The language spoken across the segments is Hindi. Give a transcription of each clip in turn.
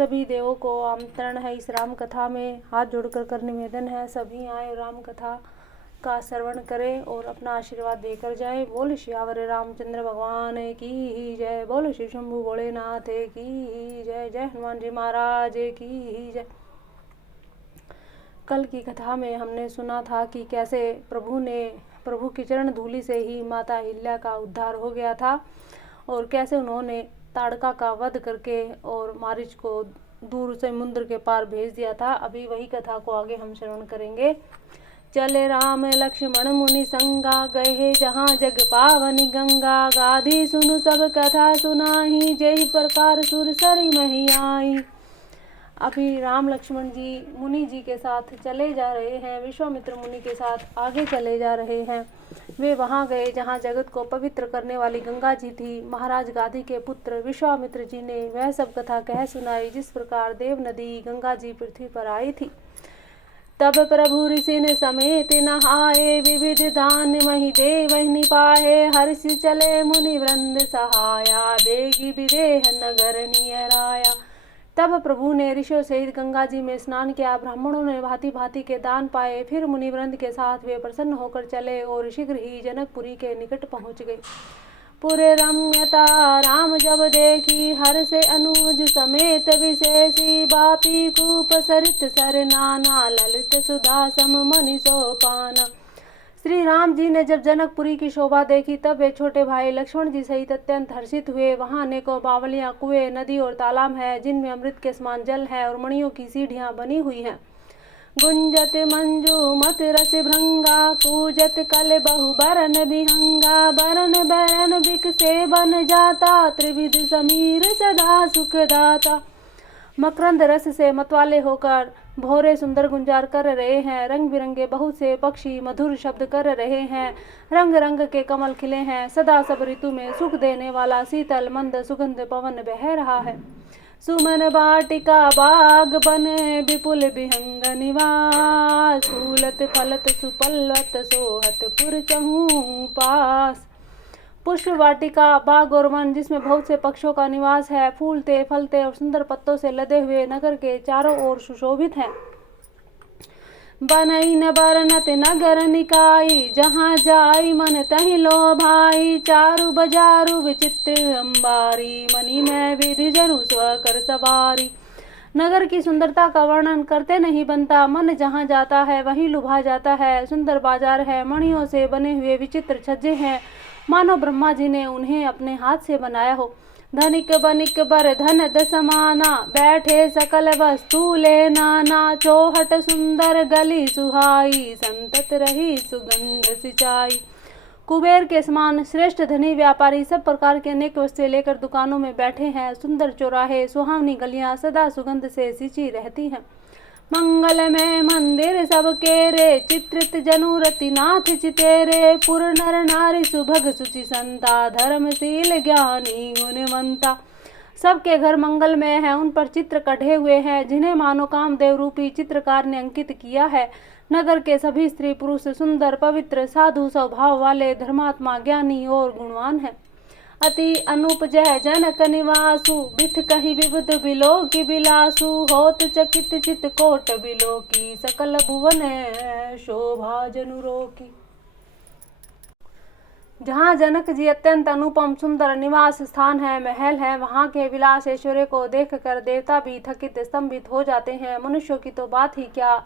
सभी देवों को आमंत्रण है इस राम कथा में। हाथ जोड़कर कर निवेदन है सभी आए राम कथा का श्रवण करें और अपना आशीर्वाद देकर जाए। बोल श्यावर रामचंद्र भगवान की जय। बोल शिव शंभु भोलेनाथ की जय। जय हनुमान जी महाराज की जय। कल की कथा में हमने सुना था कि कैसे प्रभु की चरण धूलि से ही माता अहिल्या का उद्धार हो गया था और कैसे उन्होंने ताड़का का वध करके और मारीच को दूर समुद्र के पार भेज दिया था। अभी वही कथा को आगे हम श्रवण करेंगे। चले राम लक्ष्मण मुनि संगा, गए जहाँ जग पावनी गंगा। गाधी सुनु सब कथा सुनाही, जय प्रकार सुर सरी मही आई। अभी राम लक्ष्मण जी मुनि जी के साथ चले जा रहे हैं, विश्वामित्र मुनि के साथ आगे चले जा रहे हैं। वे वहां गए जहां जगत को पवित्र करने वाली गंगा जी थी। महाराज गाधी के पुत्र विश्वामित्र जी ने वह सब कथा कह सुनाई जिस प्रकार देव नदी गंगा जी पृथ्वी पर आई थी। तब प्रभु ऋषि समेत नहाए, विविध दान मही देव निपाए। हर्ष चले मुनि वृंद सहाया, देगी विदेह नगर नियराया। तब प्रभु ने ऋषियों सहित गंगा जी में स्नान किया। ब्राह्मणों ने भांति भांति के दान पाए। फिर मुनिवृंद के साथ वे प्रसन्न होकर चले और शीघ्र ही जनकपुरी के निकट पहुंच गए। पुरे रम्यता राम जब देखी, हर से अनुज समेत विशेषी। बापी कूप सरित सर नाना, ललित सुधा सम मनि सोपाना। श्री राम जी ने जब जनकपुरी की शोभा देखी तब वे छोटे भाई लक्ष्मण जी सहित अत्यंत हर्षित हुए। वहां अनेकों बावलियां, कुएं, नदी और तालाब हैं जिनमें अमृत के समान जल है और मणियों की सीढ़ियां बनी हुई हैं। गुंजत मंजू मत रस भृंगा, कूजत कल बहु बरन बिहंगा। बरन बैरन बिकसे बन जाता, त्रिविध समीर सदा सुखदाता। मकरंद रस से मतवाले होकर भौरे सुंदर गुंजार कर रहे हैं। रंग बिरंगे बहुत से पक्षी मधुर शब्द कर रहे हैं। रंग रंग के कमल खिले हैं। सदा सब ऋतु में सुख देने वाला शीतल मंद सुगंध पवन बह रहा है। सुमन वाटिका बाग बने, विपुल विहंग निवास। फूलत फलत सुपल्लत सोहत पुर चहु पास। पुष्प वाटिका बाग और वन जिसमें बहुत से पक्षियों का निवास है, फूलते फलते और सुंदर पत्तों से लदे हुए नगर के चारों ओर सुशोभित हैं। बनई न बरनत नगर निकाई, जहाँ जाई मन तहि लो भाई। चारु बजारु विचित्र अंबारी, मणि में विधि जरु स्व सवारी। नगर की सुंदरता का वर्णन करते नहीं बनता। मन जहाँ जाता है वहीं लुभा जाता है। सुंदर बाजार है, मणियों से बने हुए विचित्र छज्जे हैं, मानो ब्रह्मा जी ने उन्हें अपने हाथ से बनाया हो। धनिक बनिक बर धन दसमाना, बैठे सकल वस्तु ले नाना। चौहट सुंदर गली सुहाई, संतत रही सुगंध सिंचाई। कुबेर के समान श्रेष्ठ धनी व्यापारी सब प्रकार के अनेक वस्तुएं लेकर दुकानों में बैठे हैं। सुंदर चौराहे, सुहावनी गलियां सदा सुगंध से सिंची रहती हैं। मंगल में मंदिर सबके रे, चित्रित जनुरति नाथ चितेरे। पुर नर नारी सुभग सुचि संता, धर्मशील ज्ञानी गुणवंता। सबके घर मंगल में है, उन पर चित्र कढ़े हुए हैं जिन्हें मानो कामदेव रूपी चित्रकार ने अंकित किया है। नगर के सभी स्त्री पुरुष सुंदर पवित्र साधु स्वभाव वाले, धर्मात्मा ज्ञानी और गुणवान है। अति अनूप जय जनक निवासु, बिथ कहीं विबुध बिलो की बिलासु। होत चकित चित कोट बिलो की, सकल भुवन शोभा जनुरो की। जहाँ जनक जी अत्यंत अनुपम सुंदर निवास स्थान है, महल है, वहाँ के विलास ऐश्वर्य को देखकर देवता भी थकित स्तंभित हो जाते हैं। मनुष्यों की तो बात ही क्या,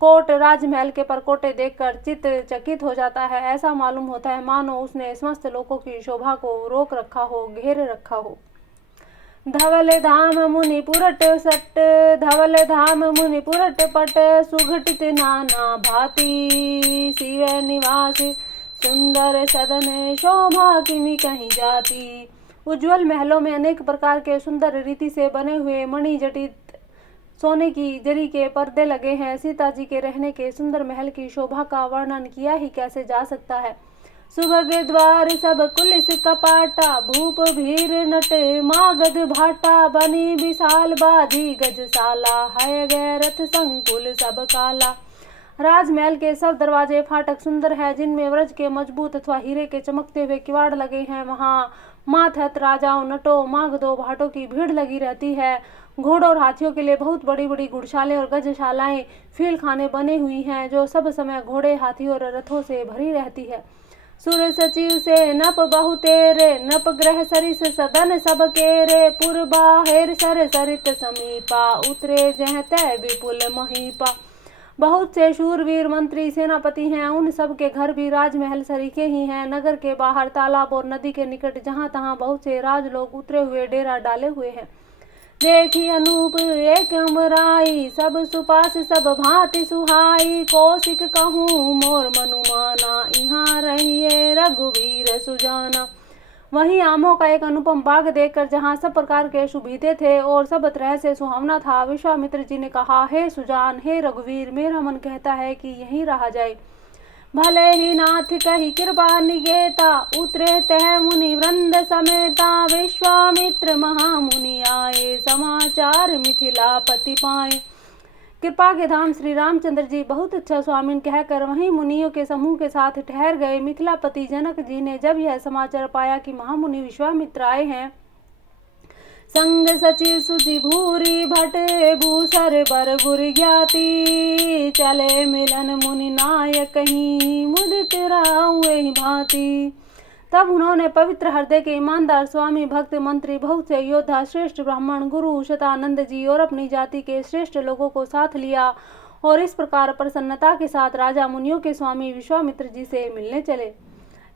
कोट राजमहल के परकोटे देखकर चित्त चकित हो जाता है। ऐसा मालूम होता है मानो उसने समस्त लोकों की शोभा को रोक रखा हो, घेर रखा हो। धवल धाम मुनि पुरट सट, धवल धाम मुनि पुरट पट। सुघटित नाना भांति, शिव निवास सुंदर सदन। शोभा किमि कहीं जाती। उज्ज्वल महलों में अनेक प्रकार के सुंदर रीति से बने हुए मणि जटित सोने की जरी के पर्दे लगे हैं। सीता जी के रहने के सुंदर महल की शोभा का वर्णन किया ही कैसे जा सकता है। सुभग द्वार सब कुलिस कपाटा, भूप भीर नट मागध भाटा। बनी विशाल बाधी गजशाला, है गए रथ संकुल सब काला। राजमहल के सब दरवाजे फाटक सुंदर है, जिनमें व्रज के मजबूत अथवा हीरे के चमकते हुए किवाड़ लगे हैं। वहाँ मातहत राजाओं, नटों, मागधों, भाटों की भीड़ लगी रहती है। घोड़ों और हाथियों के लिए बहुत बड़ी बड़ी घुड़शालें और गजशालाएं, फील खाने बने हुई हैं, जो सब समय घोड़े, हाथियों और रथों से भरी रहती है। सुर सचिव से नप बहु तेरे, नप ग्रह सरिस सदन सब केरे, पुर बाहेर सर सरित समीपा, उतरे जह तय विपुल महीपा। बहुत से शूरवीर मंत्री सेनापति हैं, उन सब के घर भी राजमहल सरीखे ही हैं। नगर के बाहर तालाब और नदी के निकट जहाँ तहाँ बहुत से राजलोग उतरे हुए डेरा डाले हुए हैं। देखी अनूप एक अमराई, सब सुपास सब भांति सुहाई, कौशिक कहूँ मोर मनुमाना, यहाँ रहिए रघुवीर सुजाना। वहीं आमों का एक अनुपम बाग देखकर जहाँ सब प्रकार के सुविधे थे और सब तरह से सुहावना था, विश्वामित्र जी ने कहा, हे सुजान, हे रघुवीर, मेरा मन कहता है कि यहीं रहा जाए। भले ही नाथ कही कृपा निगेता, उतरे तह मुनि वृंद समेता, विश्वामित्र महामुनि आए, समाचार मिथिलापति पाए। कृपा के धाम श्री रामचंद्र जी बहुत अच्छा स्वामिन कहकर वहीं मुनियों के समूह के साथ ठहर गए। मिथिलापति जनक जी ने जब यह समाचार पाया कि महामुनि विश्वामित्र आए हैं, संग सचिव सुचि भूरी भट भूसर बर गुर ज्ञाति, चले मिलन मुनि नायक ही मुदित राहुए भांति। तब उन्होंने पवित्र हृदय के ईमानदार स्वामी, भक्त, मंत्री, बहुत से योद्धा, श्रेष्ठ ब्राह्मण, गुरु शतानंद जी और अपनी जाति के श्रेष्ठ लोगों को साथ लिया और इस प्रकार प्रसन्नता के साथ राजा मुनियों के स्वामी विश्वामित्र जी से मिलने चले।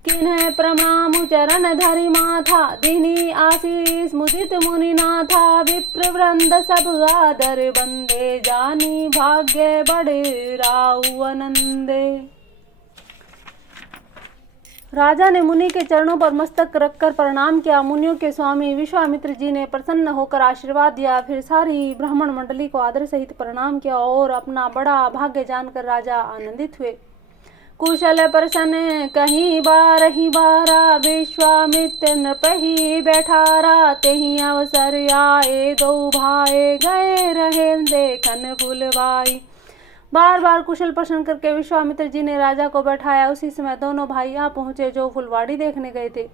किन्ह प्रणाम चरण धरि माथा, दीनी आशीष मुदित मुनि नाथा, विप्र वृंद सब आदर बंदे, जानी भाग्य बड़े राउ आनंदे। राजा ने मुनि के चरणों पर मस्तक रखकर प्रणाम किया। मुनियों के स्वामी विश्वामित्र जी ने प्रसन्न होकर आशीर्वाद दिया। फिर सारी ब्राह्मण मंडली को आदर सहित प्रणाम किया और अपना बड़ा भाग्य जानकर राजा आनंदित हुए। कुशल प्रसन्न कहीं बार ही बारा, विश्वामित्र नृपहि बैठारा, तेहि अवसर आए दो भाई, गए रहे देखन फुलवाई। बार बार कुशल प्रश्न करके विश्वामित्र जी ने राजा को बैठाया। उसी समय दोनों भाई आ पहुंचे जो फुलवाड़ी देखने गए थे।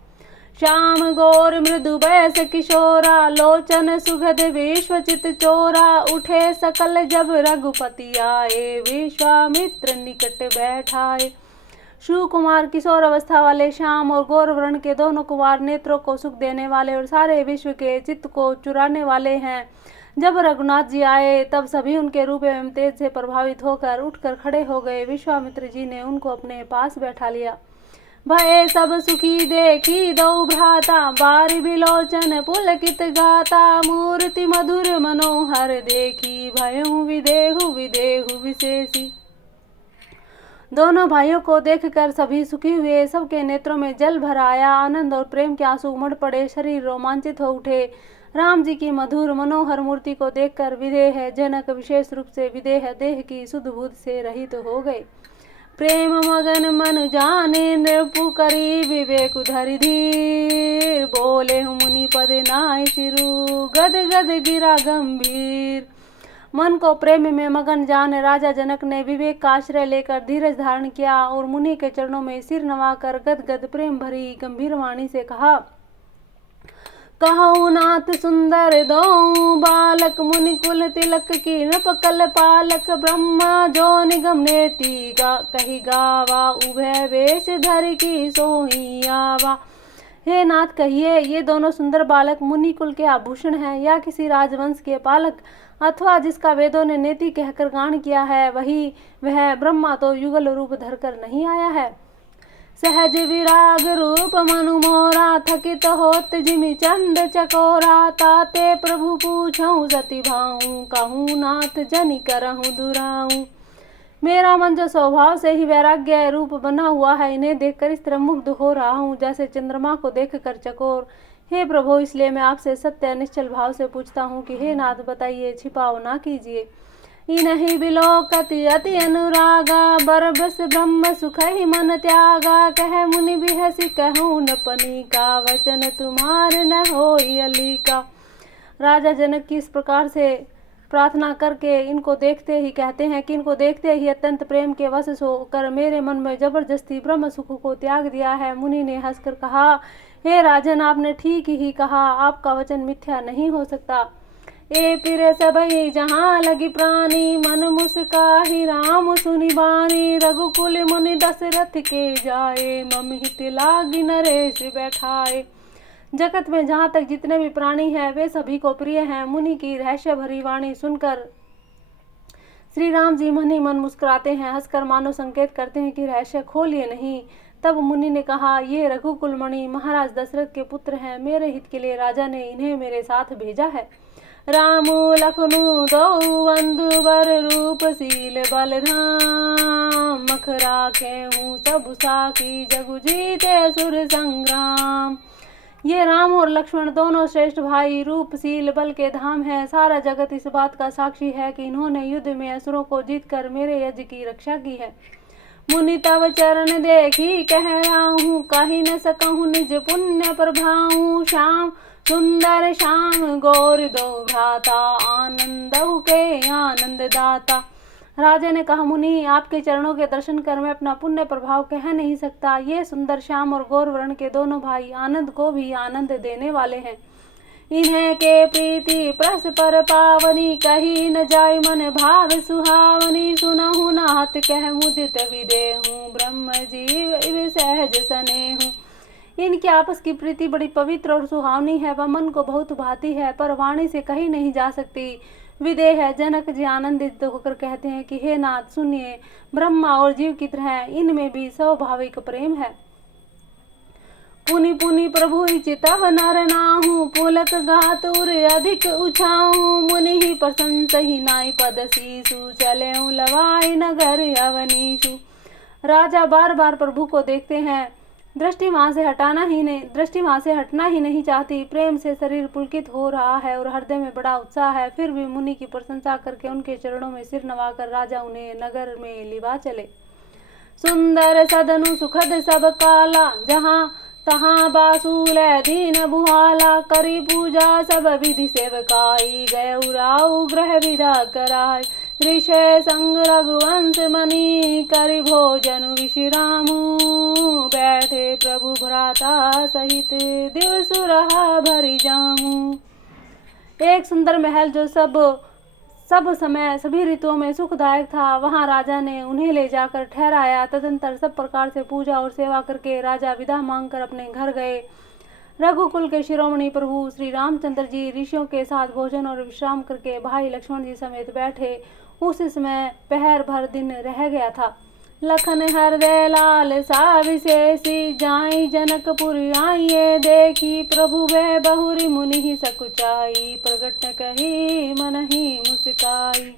श्याम गौर मृदु बैस किशोरा, लोचन सुगध विश्वचित चोरा, उठे सकल जब रघुपति आए, विश्वामित्र निकट बैठाए। सुकुमार किशोर अवस्था वाले श्याम और गौर वर्ण के दोनों कुमार, नेत्रों को सुख देने वाले और सारे विश्व के चित्त को चुराने वाले हैं। जब रघुनाथ जी आए तब सभी उनके रूप एवं तेज से प्रभावित होकर उठकर खड़े हो गए। विश्वामित्र जी ने उनको अपने पास बैठा लिया। भय सब सुखी देखी दो भ्राता, बारी बिलोचन पुलकित गाता, मूर्ति मधुर मनोहर देखी, भयउ विदेहु विदेहु विशेषी। दोनों भाइयों को देखकर सभी सुखी हुए। सबके नेत्रों में जल भर आया। आनंद और प्रेम के आंसू उमड़ पड़े। शरीर रोमांचित हो उठे। राम जी की मधुर मनोहर मूर्ति को देखकर विदेह जनक विशेष रूप से विदेह देह की सुध बुध से रहित हो गए। प्रेम मगन मन जाने नृपु करी, विवेक धरि धीर, बोले मुनि पद नाय चिरु, गद गद गिरा गंभीर। मन को प्रेम में मगन जान राजा जनक ने विवेक का आश्रय लेकर धीरज धारण किया और मुनि के चरणों में सिर नवाकर गद गद प्रेम भरी गंभीर वाणी से कहा, कहु नाथ सुंदर दो बालक, मुनि कुल तिलक की नपकल पालक, ब्रह्मा जो निगम नेति कही गावा, उभय वेश धर की सोही आवा। हे नाथ, कहिए ये दोनों सुंदर बालक मुनि कुल के आभूषण हैं या किसी राजवंश के पालक, अथवा जिसका वेदों ने नेति कहकर गान किया है वह ब्रह्मा तो युगल रूप धरकर नहीं आया है। सहज विराग रूप मनु मोरा, थकित होत जिमि चंद चकोरा, ताते प्रभु पूछऊं सती भाऊं, कहूँ नाथ जनि करहूँ दुराऊं। मेरा मन जो स्वभाव से ही वैराग्य रूप बना हुआ है, इन्हें देखकर इस तरह मुग्ध हो रहा हूँ जैसे चंद्रमा को देखकर चकोर। हे प्रभु, इसलिए मैं आपसे सत्य निश्चल भाव से पूछता हूँ कि हे नाथ बताइए, छिपाओ ना कीजिए। इनहि बिलोकति अति अनुरागा, बरबस ब्रह्म सुख ही मन त्यागा, कह मुनि बिहसी कहूँ नपनी का, वचन तुम्हार न होई अलीका। राजा जनक की इस प्रकार से प्रार्थना करके इनको देखते ही कहते हैं कि इनको देखते ही अत्यंत प्रेम के वश होकर मेरे मन में जबरदस्ती ब्रह्म सुख को त्याग दिया है। मुनि ने हंसकर कहा, हे राजन, आपने ठीक ही कहा, आपका वचन मिथ्या नहीं हो सकता। ए फिर सबई जहाँ लगी प्राणी, मन मुस्काहि राम सुनि बानी। रघुकुल मुनि दशरथ के जाए, ममहित लागी नरेश बैठाए। जगत में जहाँ तक जितने भी प्राणी हैं वे सभी को प्रिय हैं। मुनि की रहस्य भरी वाणी सुनकर श्री राम जी मन ही मन मुस्कुराते हैं, हंसकर मानो संकेत करते हैं कि रहस्य खोलिए नहीं। तब मुनि ने कहा, ये रघुकुल मणि महाराज दशरथ के पुत्र हैं। मेरे हित के लिए राजा ने इन्हें मेरे साथ भेजा है। राम लखनऊ दो बंधु बर, रूपशील बलधाम। मखरा के हूँ सब साखी, जगु जीते असुर संग्राम। ये राम और लक्ष्मण दोनों श्रेष्ठ भाई रूपशील बल के धाम हैं। सारा जगत इस बात का साक्षी है कि इन्होंने युद्ध में असुरों को जीतकर मेरे यज्ञ की रक्षा की है। मुनि तव चरण देखी कह राहूं, कही न सकहूं निज पुण्य प्रभाऊं। श्याम सुंदर श्याम गौर दो भ्राता, आनंदहु के आनंद दाता। राजा ने कहा, मुनि आपके चरणों के दर्शन कर मैं अपना पुण्य प्रभाव कह नहीं सकता। ये सुंदर श्याम और गौर वर्ण के दोनों भाई आनंद को भी आनंद देने वाले हैं। इन्हें के प्रीति परस्पर पावनी, कही न जाय मन भाव सुहावनी। सुनहु नाथ कह मुदित विदेहूं, ब्रह्म जीव इव सहज सनेहूं। इनकी आपस की प्रीति बड़ी पवित्र और सुहावनी है, वह मन को बहुत भाती है पर वाणी से कही नहीं जा सकती। विदेह है। जनक जी आनंदित होकर कहते हैं कि हे नाथ सुनिए, ब्रह्मा और जीव की तरह इनमें भी स्वाभाविक प्रेम है। पुनि पुनि प्रभु चितव नर नाहू, पुलक गात उर अधिक उछाऊं। मुनि ही प्रशंस ही नाई पद शीशु, चले लवाई नगर अवनीशु। राजा बार बार प्रभु को देखते हैं, दृष्टि वहां से हटना ही नहीं चाहती। प्रेम से शरीर पुलकित हो रहा है और हृदय में बड़ा उत्साह है। फिर भी मुनि की प्रशंसा करके उनके चरणों में सिर नवाकर राजा उन्हें नगर में लिवा चले। सुंदर सदनु सुखद सब काला, जहाँ तहाँ बासूल दीन बुहाला। करी पूजा सब विधि सेवकाई, गए उराऊ ग्रह विदा कराय। ऋषय संग रघुवंश मणि, करि भोजन विश्रामु। बैठे प्रभु भ्राता सहित, दिवस रहा भरि जामु। एक सुंदर महल जो सब समय सभी ऋतुओं में सुखदायक था, वहां राजा ने उन्हें ले जाकर ठहराया। तदंतर सब प्रकार से पूजा और सेवा करके राजा विदा मांगकर अपने घर गए। रघुकुल के शिरोमणि प्रभु श्री रामचंद्र जी ऋषियों के साथ भोजन और विश्राम करके भाई लक्ष्मण जी समेत बैठे। उस समय पहर भर दिन रह गया था। लखन हृदय लाल सा विशेषी, जाई जनकपुर आइए देखी। प्रभु वह बहुरी मुनि ही सकुचाई, प्रगट न कही मन ही मुस्काई।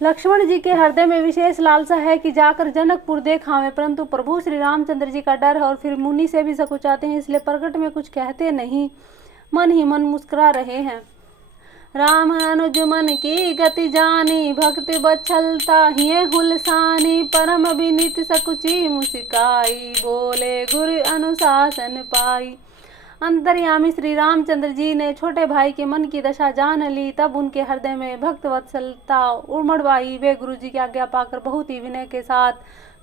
लक्ष्मण जी के हृदय में विशेष लालसा है कि जाकर जनकपुर देखावें, परंतु प्रभु श्री रामचंद्र जी का डर है और फिर मुनि से भी सकुचाते हैं, इसलिए प्रकट में कुछ कहते नहीं, मन ही मन मुस्कुरा रहे हैं। राम अनुज मन की गति जानी, भक्ति बच्छलता हिये हुलसानी। परम विनीत सकुची मुस्काई, बोले गुरु अनुशासन पाई। अंतर्यामी श्री रामचंद्र जी ने छोटे भाई के मन की दशा जान ली। तब उनके हृदय में भक्त वत्सलता उमड़ आई। वे गुरु जी की आज्ञा पाकर बहुत ही विनय के साथ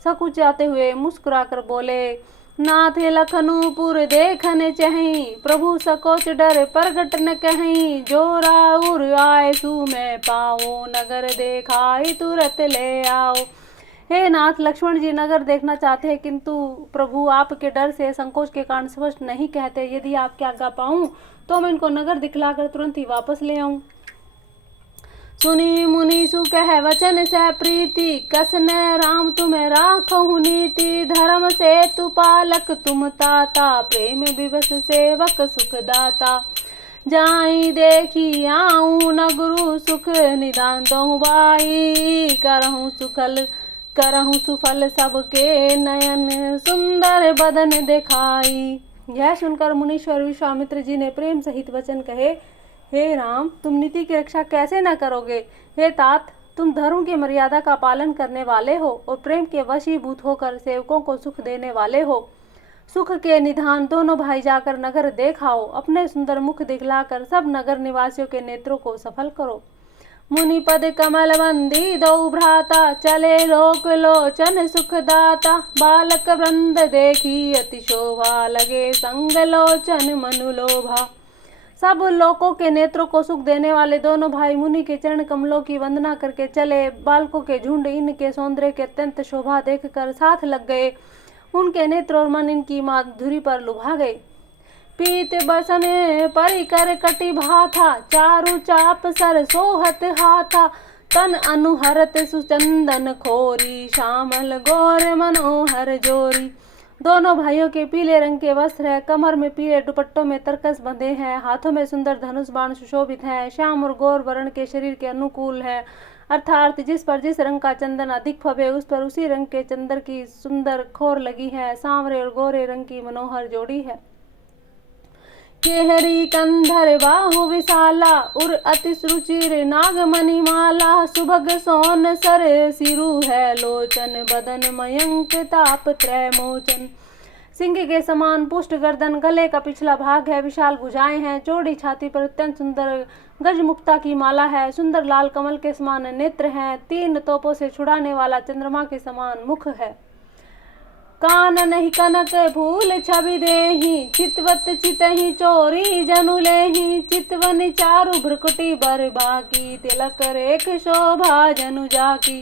सकुचाते हुए मुस्कुराकर बोले, नाथ लखनऊपुर देखन चहीं। प्रभु सकोच डर प्रगट न कहीं। जो राउर आए सु मैं पाऊं, नगर देखाई तुरत ले आओ। हे नाथ, लक्ष्मण जी नगर देखना चाहते हैं, किंतु प्रभु आपके डर से संकोच के कारण स्पष्ट नहीं कहते। यदि आपकी आज्ञा पाऊं तो मैं इनको नगर दिखलाकर तुरंत ही वापस ले आऊं। सुनी मुनि सु कह वचन से प्रीति, कसन राम तुम्हें राखहु नीति। धर्म से तु पालक तुम ताता, प्रेम विवश सेवक सुखदाता। जाई देखी आऊं न गुरु सुख, निदान दहु बाई। करहूं सुफल सबके नयन, सुंदर बदन दिखाई। यह सुनकर मुनीश्वर विश्वामित्र जी ने प्रेम सहित वचन कहे, हे राम, तुम नीति की रक्षा कैसे न करोगे। हे तात, तुम धर्म की मर्यादा का पालन करने वाले हो और प्रेम के वशीभूत होकर सेवकों को सुख देने वाले हो। सुख के निधान दोनों भाई जाकर नगर देखाओ। अपने सुंदर मुख दिखलाकर सब नगर निवासियों के नेत्रों को सफल करो। मुनि पद कमल बंदी दो भ्राता, चले लोक लोचन सुखदाता। बालक वृंद देखी अति शोभा, लगे संग लोचन मनु लोभा। सब लोगों के नेत्रों को सुख देने वाले दोनों भाई मुनि के चरण कमलों की वंदना करके चले। बालकों के झुंड इनके सौंदर्य के अत्यंत शोभा देखकर साथ लग गए। उनके नेत्र और मन इनकी माधुरी पर लुभा गए। पीत बसन परिकर कटि भाथा, चारु चाप सर सोहत हाथा, तन अनुहरत सुचंदन खोरी, श्यामल गोर मनोहर जोरी। दोनों भाइयों के पीले रंग के वस्त्र है, कमर में पीले दुपट्टों में तरकस बंधे हैं, हाथों में सुंदर धनुष बाण सुशोभित हैं, श्याम और गौर वर्ण के शरीर के अनुकूल है, अर्थात जिस पर जिस रंग का चंदन अधिक फबे उस पर उसी रंग के चंदन की सुंदर खोर लगी है। सांवरे और गोरे रंग की मनोहर जोड़ी है। केहरी कंधर बाहु विशाला, उर अति सुरुचिर नागमणि माला, सुभग सोन सर सिरु है लोचन, बदन मयंक ताप त्रय मोचन। सिंह के समान पुष्ट गर्दन, गले का पिछला भाग है, विशाल भुजाएं हैं, चौड़ी छाती पर अत्यंत सुंदर गजमुक्ता की माला है, सुंदर लाल कमल के समान नेत्र हैं, 3 तोपों से छुड़ाने वाला चंद्रमा के समान मुख है। कानन ही कनक फूल छवि देहि, चितवत चितहि चोरी जनु लेहि, चितवन चारु भ्रुकुटी बर बाकी, तिलक रेख शोभा जनु जाकी।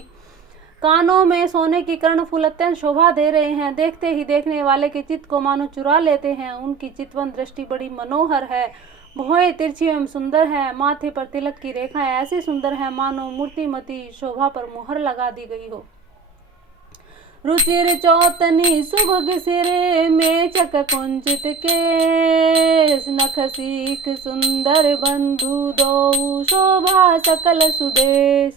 कानों में सोने की कर्णफूल अत्यंत शोभा दे रहे हैं, देखते ही देखने वाले के चित्त को मानो चुरा लेते हैं। उनकी चितवन दृष्टि बड़ी मनोहर है, भुएं तिरछी एवं सुंदर है, माथे पर तिलक की रेखाएं ऐसी सुंदर है मानो मूर्तिमती शोभा पर मुहर लगा दी गई हो। रुचिर चौतनी सुभग सिरे, मेचक कुंचित केस, नख सीख सुंदर बंधु दो, शोभा सकल सुदेश।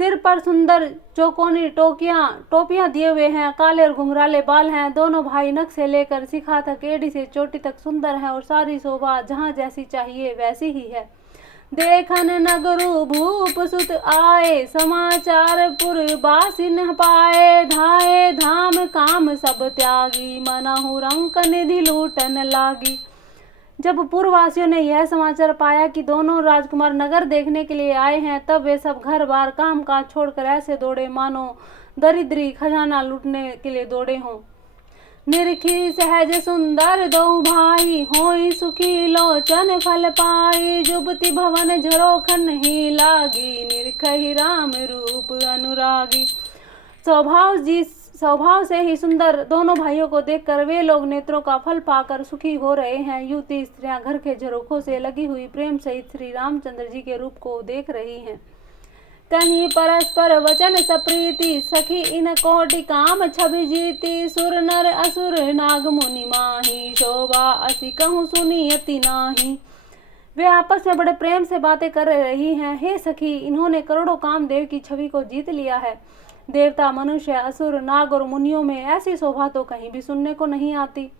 सिर पर सुंदर चौकोनी टोपियां दिए हुए हैं, काले और घुंघराले बाल हैं। दोनों भाई नख से लेकर शिखा तक, एड़ी से चोटी तक सुंदर है और सारी शोभा जहाँ जैसी चाहिए वैसी ही है। देखन नगरु भूप सुत आए, समाचार पुर बासिन पाए, धाए धाम काम सब त्यागी, मनहु रंक निधि लूटन लागी। जब पूर्ववासियों ने यह समाचार पाया कि दोनों राजकुमार नगर देखने के लिए आए हैं, तब वे सब घर बार काम काज छोड़कर ऐसे दौड़े मानो दरिद्री खजाना लूटने के लिए दौड़े हों। निरखी सहज सुंदर दो भाई, होई सुखी लोचन फल पाई, जुबती भवन झरोखन ही लागी, निरखहि राम रूप अनुरागी। स्वभाव से ही सुंदर दोनों भाइयों को देखकर वे लोग नेत्रों का फल पाकर सुखी हो रहे हैं। युवती स्त्रियां घर के झरोखों से लगी हुई प्रेम सहित श्री रामचंद्र जी के रूप को देख रही हैं। कहीं परस्पर वचन सप्रीति, सखी इन कोटि काम छवि जीती, सुर नर असुर नाग मुनि माही, शोभा असी कहूँ सुनी अति नाही। वे आपस में बड़े प्रेम से बातें कर रही हैं। हे सखी, इन्होंने करोड़ों कामदेव की छवि को जीत लिया है। देवता, मनुष्य, असुर, नाग और मुनियों में ऐसी शोभा तो कहीं भी सुनने को नहीं आती।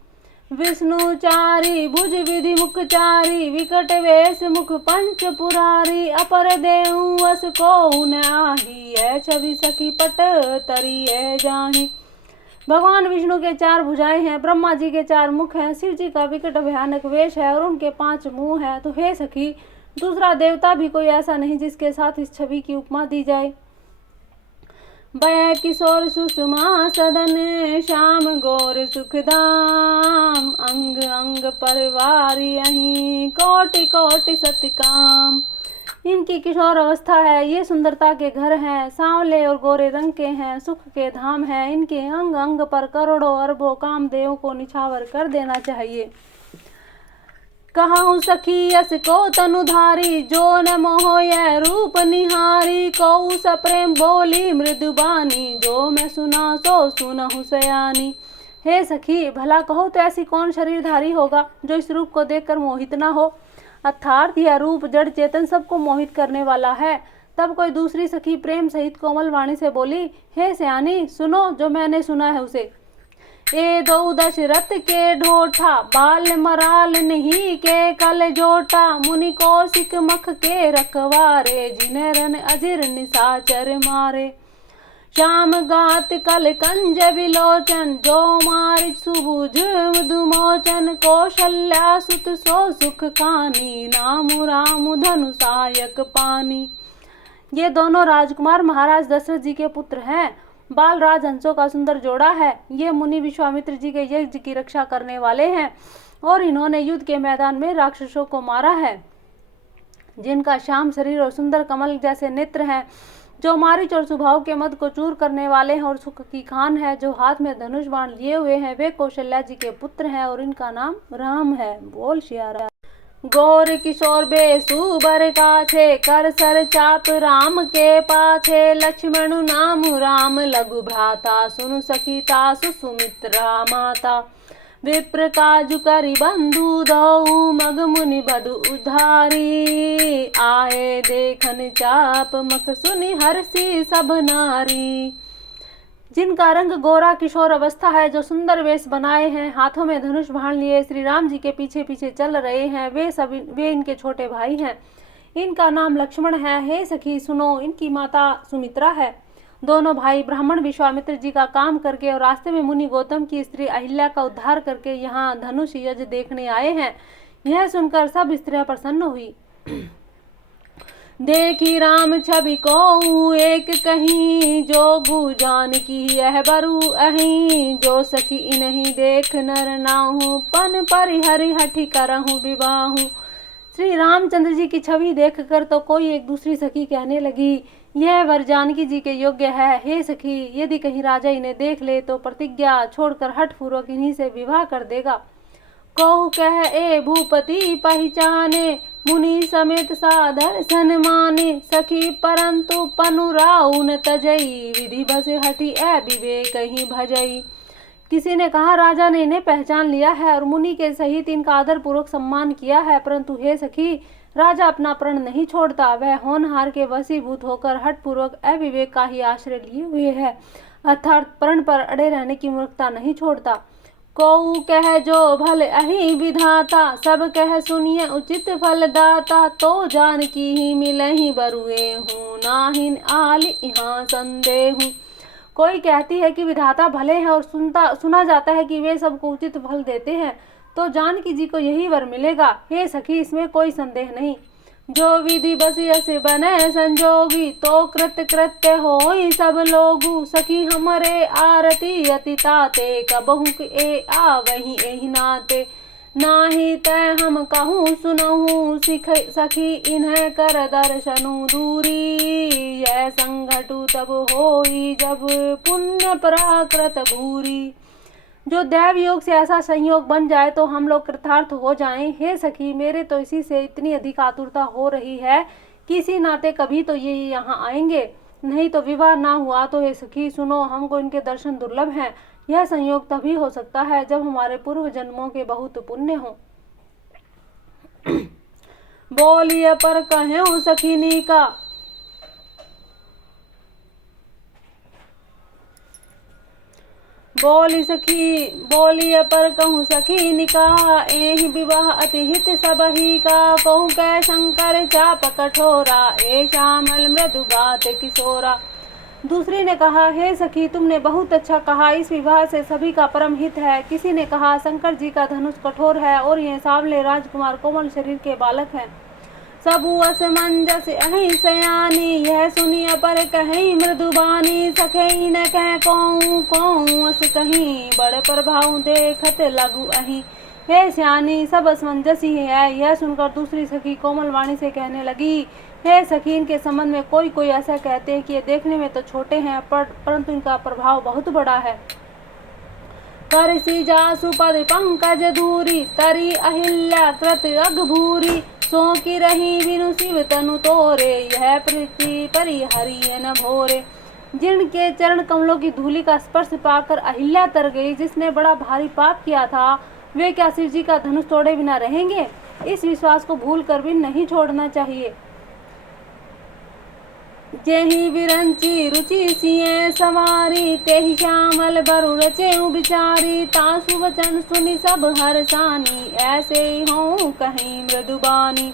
विष्णु चारी भुज विधि मुखचारी, विकट वेश मुख पंच पुरारी, अपर देहु अस को न आही, है छवि सखी पट तरी है जाही। भगवान विष्णु के 4 भुजाएं हैं, ब्रह्मा जी के 4 मुख हैं, शिव जी का विकट भयानक वेश है और उनके 5 मुंह हैं। तो हे सखी, दूसरा देवता भी कोई ऐसा नहीं जिसके साथ इस छवि की उपमा दी जाए। भय किशोर सुषमा सदन, श्याम गौर सुखदाम, अंग अंग परवारी अहीं, कोटि कोटि सतकाम। इनकी किशोर अवस्था है, ये सुंदरता के घर हैं, सांवले और गोरे रंग के हैं, सुख के धाम हैं। इनके अंग अंग पर करोड़ों अरबों कामदेवों को निछावर कर देना चाहिए। कहूँ सखी यस को तनुधारी, जो न मोह रूप निहारी, को सप्रेम बोली मृदुबानी, जो मैं सुना सो सुनहु सयानी। हे सखी, भला कहो तो ऐसी कौन शरीरधारी होगा जो इस रूप को देखकर मोहित ना हो। अर्थात यह रूप जड़ चेतन सबको मोहित करने वाला है। तब कोई दूसरी सखी प्रेम सहित कोमल वाणी से बोली, हे सयानी, सुनो जो मैंने सुना है उसे। ए दो दशरथ के ढोठा, बाल मराल नहीं के कल जोटा, मुनि कौशिक मख के रखवारे, जिन्हें रन अजिर निशाचर मारे। श्याम गात कल कंज विलोचन, जो मारिच सुबुझ मधुमोचन, कौशल्या सुत सो सुख खानी, नामु राम धनु सायक पानी। ये दोनों राजकुमार महाराज दशरथ जी के पुत्र हैं। बाल राज हंसों का सुंदर जोड़ा है। ये मुनि विश्वामित्र जी के यज्ञ की रक्षा करने वाले हैं। और इन्होंने युद्ध के मैदान में राक्षसों को मारा है, जिनका श्याम शरीर और सुंदर कमल जैसे नेत्र हैं, जो मारीच और सुभाव के मद को चूर करने वाले हैं और सुख की खान है, जो हाथ में धनुष बाण लिए हुए हैं। वे कौशल्या जी के पुत्र हैं और इनका नाम राम है। बोल सिया राम। गौर किशोर बेसु बर काछे, कर सर चाप राम के पाछे। लक्ष्मण नाम राम लघु भ्राता, सुनु सखी तासु सुमित्रा माता। विप्र काजु करि बंधु दऊ, मग मुनि बधु उधारी। आए देखन चाप मख, सुनि हर्षि सब नारी। जिनका रंग गोरा किशोर अवस्था है, जो सुंदर वेश बनाए हैं, हाथों में धनुष बाण लिए श्री राम जी के पीछे पीछे चल रहे हैं, वे इनके छोटे भाई हैं। इनका नाम लक्ष्मण है। हे सखी सुनो, इनकी माता सुमित्रा है। दोनों भाई ब्राह्मण विश्वामित्र जी का काम करके और रास्ते में मुनि गौतम की स्त्री अहिल्या का उद्धार करके यहाँ धनुष यज्ञ देखने आए हैं। यह सुनकर सब स्त्रियां प्रसन्न हुई। देखी राम छवि को एक कहीं, जोगु जानकी यह बरु अहीं। जो सखी इन्हीं देख नर नाहू, पन परिहरि हठि करहूँ विवाहू। श्री रामचंद्र जी की छवि देखकर तो कोई एक दूसरी सखी कहने लगी, यह वर जानकी जी के योग्य है। हे सखी, यदि कहीं राजा इन्हें देख ले तो प्रतिज्ञा छोड़कर हठ पूर्वक इन्हीं से विवाह कर देगा। कहु कह ए भूपति पहचाने, मुनि समेत सादर सन्माने। सखी परंतु पनुराउ न तजई, विधि बस हटि अविवेक ही भजई। किसी ने कहा, राजा ने इन्हें पहचान लिया है और मुनि के सहित इनका आदर पूर्वक सम्मान किया है, परंतु हे सखी, राजा अपना प्रण नहीं छोड़ता। वह होनहार के वशीभूत होकर हठ पूर्वक अविवेक का ही आश्रय लिए हुए है, अर्थात प्रण पर अड़े रहने की मूर्खता नहीं छोड़ता। को कह जो भल अहि विधाता, सब कह सुनिए उचित फल दाता। तो जानकी ही मिलहि बरुए हूँ, नाहिन आल यहाँ संदेहूँ। कोई कहती है कि विधाता भले हैं और सुना जाता है कि वे सबको उचित फल देते हैं, तो जानकी जी को यही वर मिलेगा। हे सखी, इसमें कोई संदेह नहीं। जो विधि बस यस बने संजोगी, तो कृत्य होई सब लोगु। सखी हमरे आरती अति ताते, कबहु ए आवहि एहि नाते। नाही तय हम कहूँ सुनहूँ, सखी इन्हें कर दर्शनु दूरी। यह संघटु तब होई, जब पुण्य प्राकृत भूरी। जो दैव योग से ऐसा संयोग बन जाए तो हम लोग कृतार्थ हो जाएं। हे सखी, मेरे तो इसी से इतनी अधिक आतुरता हो रही है, किसी नाते कभी तो ये यहाँ आएंगे, नहीं तो विवाह ना हुआ तो हे सखी सुनो, हमको इनके दर्शन दुर्लभ हैं। यह संयोग तभी हो सकता है जब हमारे पूर्व जन्मों के बहुत पुण्य हो। बोलिए पर कहें सखिनी का, बोलिए पर कहूँ सखी निकाह। एहि विवाह अति हित सबही का, कहूँ कै शंकर चाप कठोरा। ए श्यामल मृदु गात किशोरा। दूसरी ने कहा, हे सखी, तुमने बहुत अच्छा कहा, इस विवाह से सभी का परम हित है। किसी ने कहा, शंकर जी का धनुष कठोर है और ये सांवले राजकुमार कोमल शरीर के बालक हैं। सबु असमंजस अहि सयानी, यह सुनिय पर कहीं मृदुबानी। सखई न कह कहूँ अस कहीं, बड़े प्रभाव देखत लगु अहि। हे श्यानी, सब असमंजस ही है। यह सुनकर दूसरी सखी कोमल वाणी से कहने लगी, हे सखी, इनके संबंध में कोई ऐसा कहते हैं कि ये देखने में तो छोटे हैं, परंतु इनका प्रभाव बहुत बड़ा है। करसी जासु पद पंकज धूरी, तरी अहिल्या कृत अघभूरी। सो की रही बिनु शिव तनु तोरे, यह प्रीति परि हरिय न भोरे। जिनके चरण कमलों की धूलि का स्पर्श पाकर अहिल्या तर गई, जिसने बड़ा भारी पाप किया था, वे क्या शिव जी का धनुष तोड़े बिना रहेंगे? इस विश्वास को भूल कर भी नहीं छोड़ना चाहिए। जेहि विरंची रुचि सिए सवारी, तेहि श्यामल बरु रचे बिचारी। तासु वचन सुनि सब हरसानी, ऐसे हों कहीं मृदुबानी।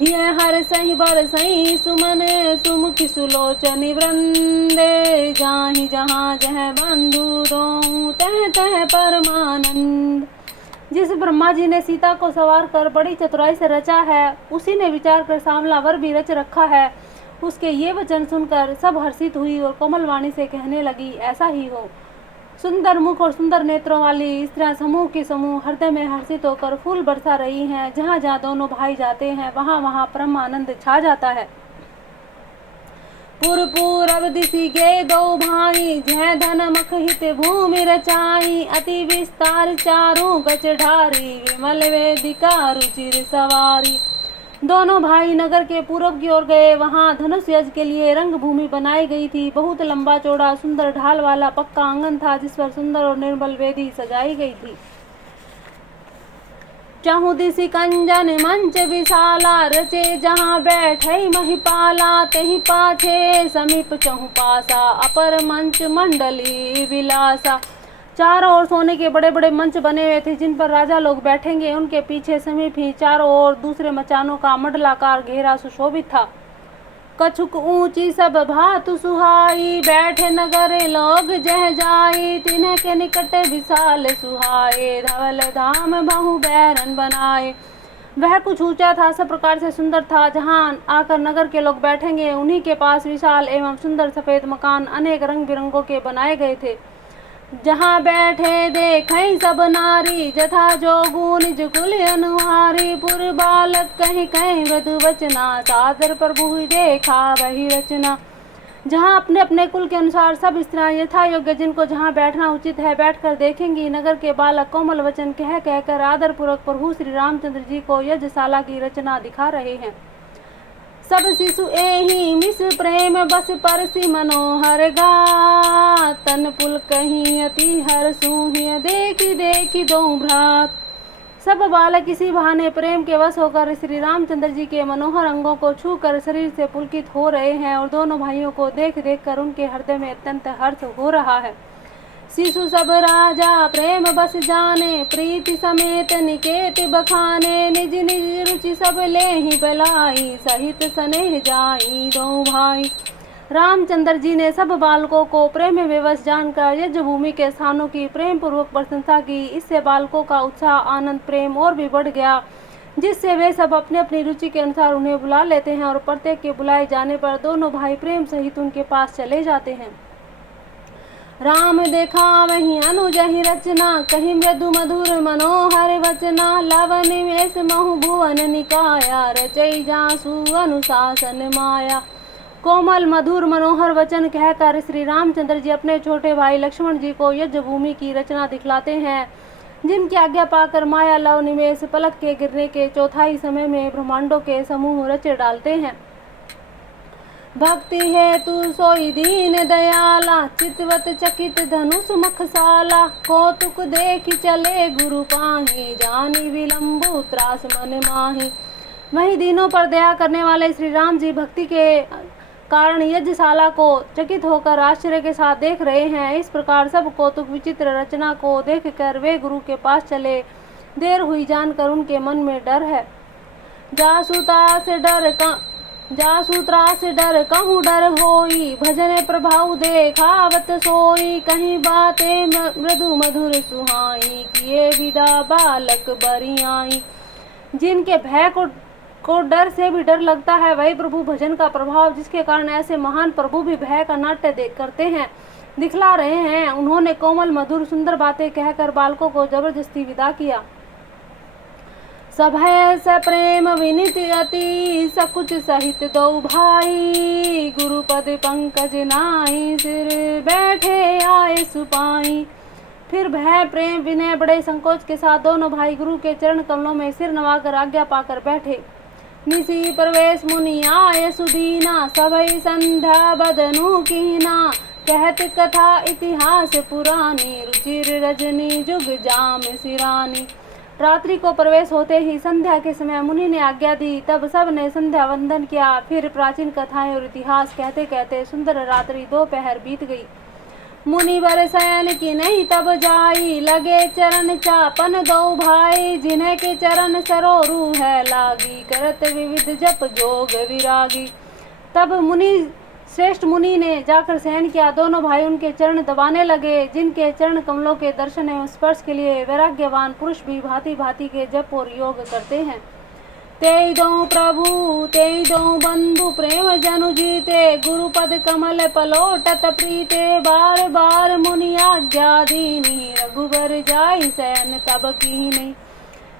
ये हर सही बर सही सुमन, सुमुखी सुलोचनी वृंदे। जाहि जहाँ जह बंधु दो, तह तह परमानंद। जिस ब्रह्मा जी ने सीता को सवार कर बड़ी चतुराई से रचा है, उसी ने विचार कर सांवला वर भी रच रखा है। उसके ये वचन सुनकर सब हर्षित हुई और कोमल वाणी से कहने लगी, ऐसा ही हो। सुंदर मुख और सुंदर नेत्रों वाली स्त्रियां समूह की समूह हृदय में हर्षित होकर फूल बरसा रही हैं। जहाँ जहाँ दोनों भाई जाते हैं वहाँ वहाँ परम आनंद छा जाता है। पूरब दिशि गे दो भाई, जय धन मख हित भूमि रचाई। अति विस्तार चारों गच ढारी, विमल वेदिका रुचिर सवारी। दोनों भाई नगर के पूर्व की ओर गए। वहां धनुष यज्ञ के लिए रंग भूमि बनाई गई थी। बहुत लंबा चौड़ा सुंदर ढाल वाला पक्का आंगन था, जिस पर सुंदर और निर्मल वेदी सजाई गई थी। चहुदिशि कंजन मंच विशाला, रचे जहाँ बैठे महिपाला। तही पाछे समीप चहु पासा, अपर मंच मंडली विलासा। चारों ओर सोने के बड़े बड़े मंच बने हुए थे, जिन पर राजा लोग बैठेंगे। उनके पीछे समीप ही चारों ओर दूसरे मचानों का मंडलाकार घेरा सुशोभित था। कछुक ऊंची सब भातु सुहाई, बैठे नगर लोग जह जाई। तिन्ह के निकट विशाल सुहाए, धवल धाम बहु बैरन बनाए। वह कुछ ऊंचा था, सब प्रकार से सुंदर था। जहाँ आकर नगर के लोग बैठेंगे, उन्हीं के पास विशाल एवं सुंदर सफेद मकान अनेक रंग बिरंगों के बनाए गए थे। जहाँ बैठे देखें सब नारी, जथा जोगुन जुगुल अनुहारी। पुर बालक कहीं कहीं वधु वचना, सादर प्रभु देखा वही रचना। जहाँ अपने अपने कुल के अनुसार सब स्त्रियां यथा योग्य, जिनको जहाँ बैठना उचित है बैठकर देखेंगी। नगर के बालक कोमल वचन कह कहकर आदर पूर्वक प्रभु श्री रामचंद्र जी को यज्ञशाला की रचना दिखा रहे हैं। सब शिशु एहि मिस प्रेम बस परसि मनोहर गा। तन पुल कहीं अति हर सूहिय, देखी देखी दो भ्रात। सब बालक इसी बहाने प्रेम के वश होकर श्री रामचंद्र जी के मनोहर अंगों को छूकर शरीर से पुलकित हो रहे हैं। और दोनों भाइयों को देख देख कर उनके हृदय में अत्यंत हर्ष हो रहा है। शिशु सब राजा प्रेम बस जाने, प्रीति समेत निकेत बखाने। निज निज रुचि सब ले ही बलाई, सहित स्नेह जाई दो भाई। रामचंद्र जी ने सब बालकों को प्रेम में विवश जानकर यज्ञ भूमि के स्थानों की प्रेम पूर्वक प्रशंसा की। इससे बालकों का उत्साह आनंद प्रेम और भी बढ़ गया, जिससे वे सब अपने अपनी रुचि के अनुसार उन्हें बुला लेते हैं। और प्रत्येक के बुलाए जाने पर दोनों भाई प्रेम सहित उनके पास चले जाते हैं। राम देखा वही अनुज ही रचना, कहीं मृदु मधुर मनोहर वचना। लवन में महु भुवन निकाया, रचई जासु अनुशासन माया। कोमल मधुर मनोहर वचन कहकर श्री रामचंद्र जी अपने छोटे भाई लक्ष्मण जी को यज्ञ भूमि की रचना दिखलाते हैं, जिनकी आज्ञा पाकर माया लव निमेष पलक के गिरने के चौथाई समय में ब्रह्मांडों के समूह रच डालते हैं। भक्ति है तू सोई दीन दयाला, चितवत चकित धनुष मखसाला। कौतुक देख चले गुरु पाही, जानी विलंबु त्रास मन माही। वही दीनों पर दया करने वाले श्री राम जी भक्ति के कारण यज्ञशाला को चकित होकर आश्चर्य के साथ देख रहे हैं। इस प्रकार सब कौतुक विचित्र रचना को देखकर वे गुरु के पास चले। देर हुई जानकर उनके मन में डर है। जासु त्रास डर कहूँ डर होई, भजन प्रभाव देखावत सोई। कहीं बातें मृदु मधुर सुहाई, किए विदा बालक बरियाई। जिनके भय को डर से भी डर लगता है, वही प्रभु भजन का प्रभाव, जिसके कारण ऐसे महान प्रभु भी भय का नाट्य करते हैं, दिखला रहे हैं। उन्होंने कोमल मधुर सुंदर बातें कहकर बालकों को जबरदस्ती विदा किया। सभय स प्रेम विनित अति, सकुच सहित दो भाई। गुरुपद पंकज नाई, सिर बैठे आए सुपाई। फिर भय प्रेम विनय बड़े संकोच के साथ दोनों भाई गुरु के चरण कमलों में सिर नवाकर आज्ञा पाकर बैठे। निसी प्रवेश मुनि आए सुदीना, सभई संध्या बदनु कीना। कहत कथा इतिहास पुरानी, रुचिर रजनी जुग जाम सिरानी। रात्रि को प्रवेश होते ही संध्या के समय मुनि ने आज्ञा दी। तब सब ने संध्या वंदन किया। फिर प्राचीन कथाएं और इतिहास कहते कहते सुंदर रात्रि दोपहर बीत गई। मुनि वर शयन की नहीं तब जाई, लगे चरण चापन दो भाई। जिन्हें के चरण सरोरु है लागी, करत विविध जप जोग विरागी। तब श्रेष्ठ मुनि ने जाकर शयन किया। दोनों भाई उनके चरण दबाने लगे, जिनके चरण कमलों के दर्शन एवं स्पर्श के लिए वैराग्यवान पुरुष भी भांति भांति के जप और योग करते हैं। तेई दो प्रभु तेई दो बंधु प्रेम जनु जीते, गुरुपद कमल पलोटत प्रीते, बार बार मुनि आज्ञा दीनी, रघुबर जाई सैन तब कीनी।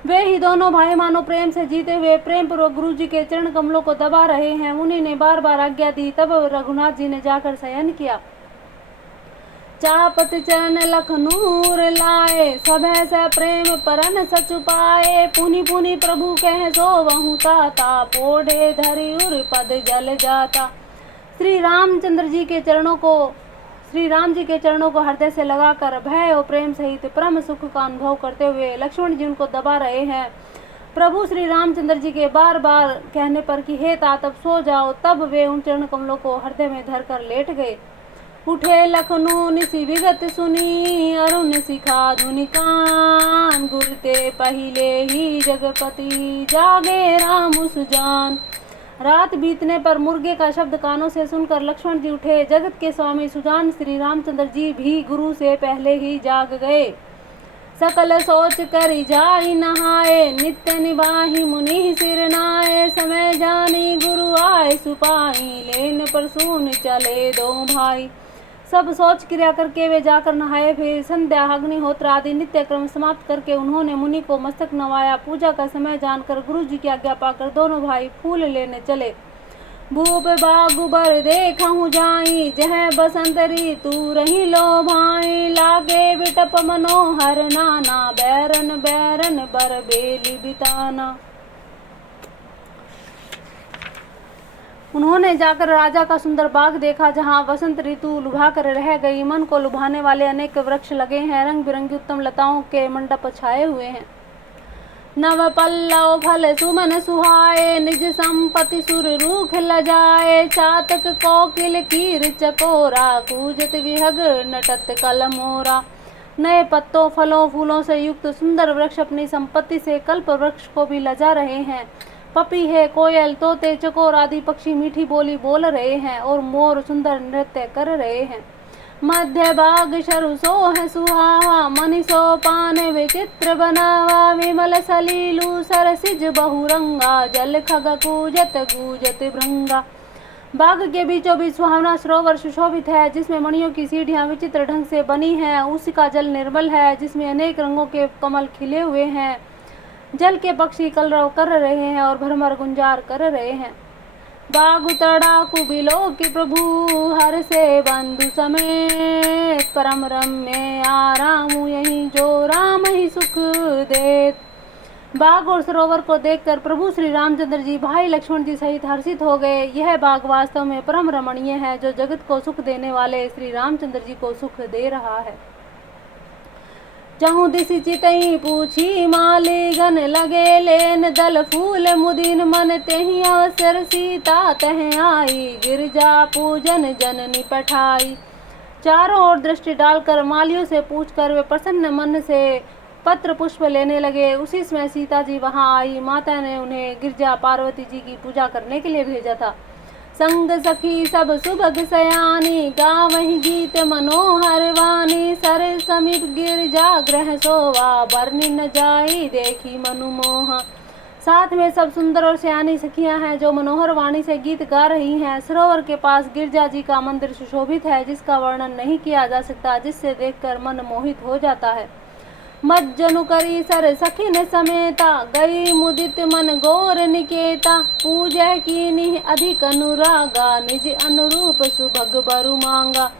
वे ही दोनों भाई मानो प्रेम से जीते हुए प्रेम पूर्वक गुरु जी के चरण कमलों को दबा रहे हैं। मुनि ने बार बार आज्ञा दी, तब रघुनाथ जी ने जाकर शयन किया। चापत चरण लखनूर लाए, सभै से प्रेम परन सच पाए, पुनि पुनि प्रभु कह सो वहु ताता, पोढ़े धरि उर पद जल जाता। श्री राम जी के चरणों को हृदय से लगाकर भय और प्रेम सहित परम सुख का अनुभव करते हुए लक्ष्मण जी उनको दबा रहे हैं। प्रभु श्री रामचंद्र जी के बार बार कहने पर कि हे तात अब सो जाओ, तब वे उन चरण कमलों को हृदय में धरकर लेट गए। उठे लखनऊ निसी विगत सुनी, अरुण शिखा धुनि कान, गुरते पहिले ही जगपति, जागे राम सुजान। रात बीतने पर मुर्गे का शब्द कानों से सुनकर लक्ष्मण जी उठे। जगत के स्वामी सुजान श्री रामचंद्र जी भी गुरु से पहले ही जाग गए। सकल सोच कर जाई नहाए, नित्य निवाही मुनि सिर नाए, समय जानी गुरु आए सुपाई, लेन पर सुन चले दो भाई। सब सोच क्रिया करके वे जाकर नहाए। फिर संध्या अग्निहोत्र आदि नित्य क्रम समाप्त करके उन्होंने मुनि को मस्तक नवाया। पूजा का समय जानकर गुरु जी की आज्ञा पाकर दोनों भाई फूल लेने चले। भूप बागुबर देखहु जाई, जह बसंत ऋतु रही लो भाई, लागे विटप मनोहर नाना, बैरन बैरन बर बेली बिताना। उन्होंने जाकर राजा का सुंदर बाग देखा, जहाँ वसंत ऋतु लुभा कर रह गई। मन को लुभाने वाले अनेक वृक्ष लगे हैं, रंग बिरंगी उत्तम लताओं के मंडप छाए हुए हैं। नव पल्लव फल सुमन सुहाए, निज संपत्ति सुर रूख लजाए, चातक कोकिल कीर चकोरा, कूजत विहग नटत कलमोरा। नए पत्तों फलों फूलों से युक्त सुंदर वृक्ष अपनी संपत्ति से कल्प वृक्ष को भी लजा रहे हैं। पपी है, कोयल, तोते, चकोर आदि पक्षी मीठी बोली बोल रहे हैं और मोर सुंदर नृत्य कर रहे हैं। मध्य बाग शरु सोह सुहावा, मनीषो पान विचित्र बनावा, विमल सलीलु सरसिज बहुरंगा, जल खग कूजत गूजत भृंगा। बाग के बीचों बीच सुहावना सरोवर सुशोभित है, जिसमें मणियों की सीढ़ियां विचित्र ढंग से बनी हैं। उसका जल निर्मल है, जिसमें अनेक रंगों के कमल खिले हुए हैं। जल के पक्षी कलरव कर रहे हैं और भरमर गुंजार कर रहे हैं। बाग तड़ाकू बिलो की प्रभु, हर से बंधु समेत, परम रम्य आराम यही जो राम ही सुख देत। बाग और सरोवर को देखकर प्रभु श्री रामचंद्र जी भाई लक्ष्मण जी सहित हर्षित हो गए। यह बाग वास्तव में परम रमणीय है, जो जगत को सुख देने वाले श्री रामचंद्र जी को सुख दे रहा है। जहु दिशि चितई पूछी मालीगन, लगे लेन दल फूल मुदीन मन, तेहि अवसर सीता तह आई, गिरजा पूजन जननी पठाई। चारों ओर दृष्टि डालकर मालियों से पूछकर वे प्रसन्न मन से पत्र पुष्प लेने लगे। उसी समय सीता जी वहां आई। माता ने उन्हें गिरजा पार्वती जी की पूजा करने के लिए भेजा था। संग सखी सब सुभग सयानी, गावहि गीत मनोहर वाणी, सर समीप गिरजा ग्रह सोवा, बरनी न जाई देखी मनु मोहा। साथ में सब सुंदर और सयानी सखियां हैं, जो मनोहर वाणी से गीत गा रही हैं। सरोवर के पास गिरजा जी का मंदिर सुशोभित है, जिसका वर्णन नहीं किया जा सकता, जिससे देखकर मन मोहित हो जाता है। मज्जनु करी सर सखिन समेता, गई मुदित मन गौर निकेता, पूजह कीनि अधिक अनुरागा, निज अनुरूप सुभग बरु मांगा।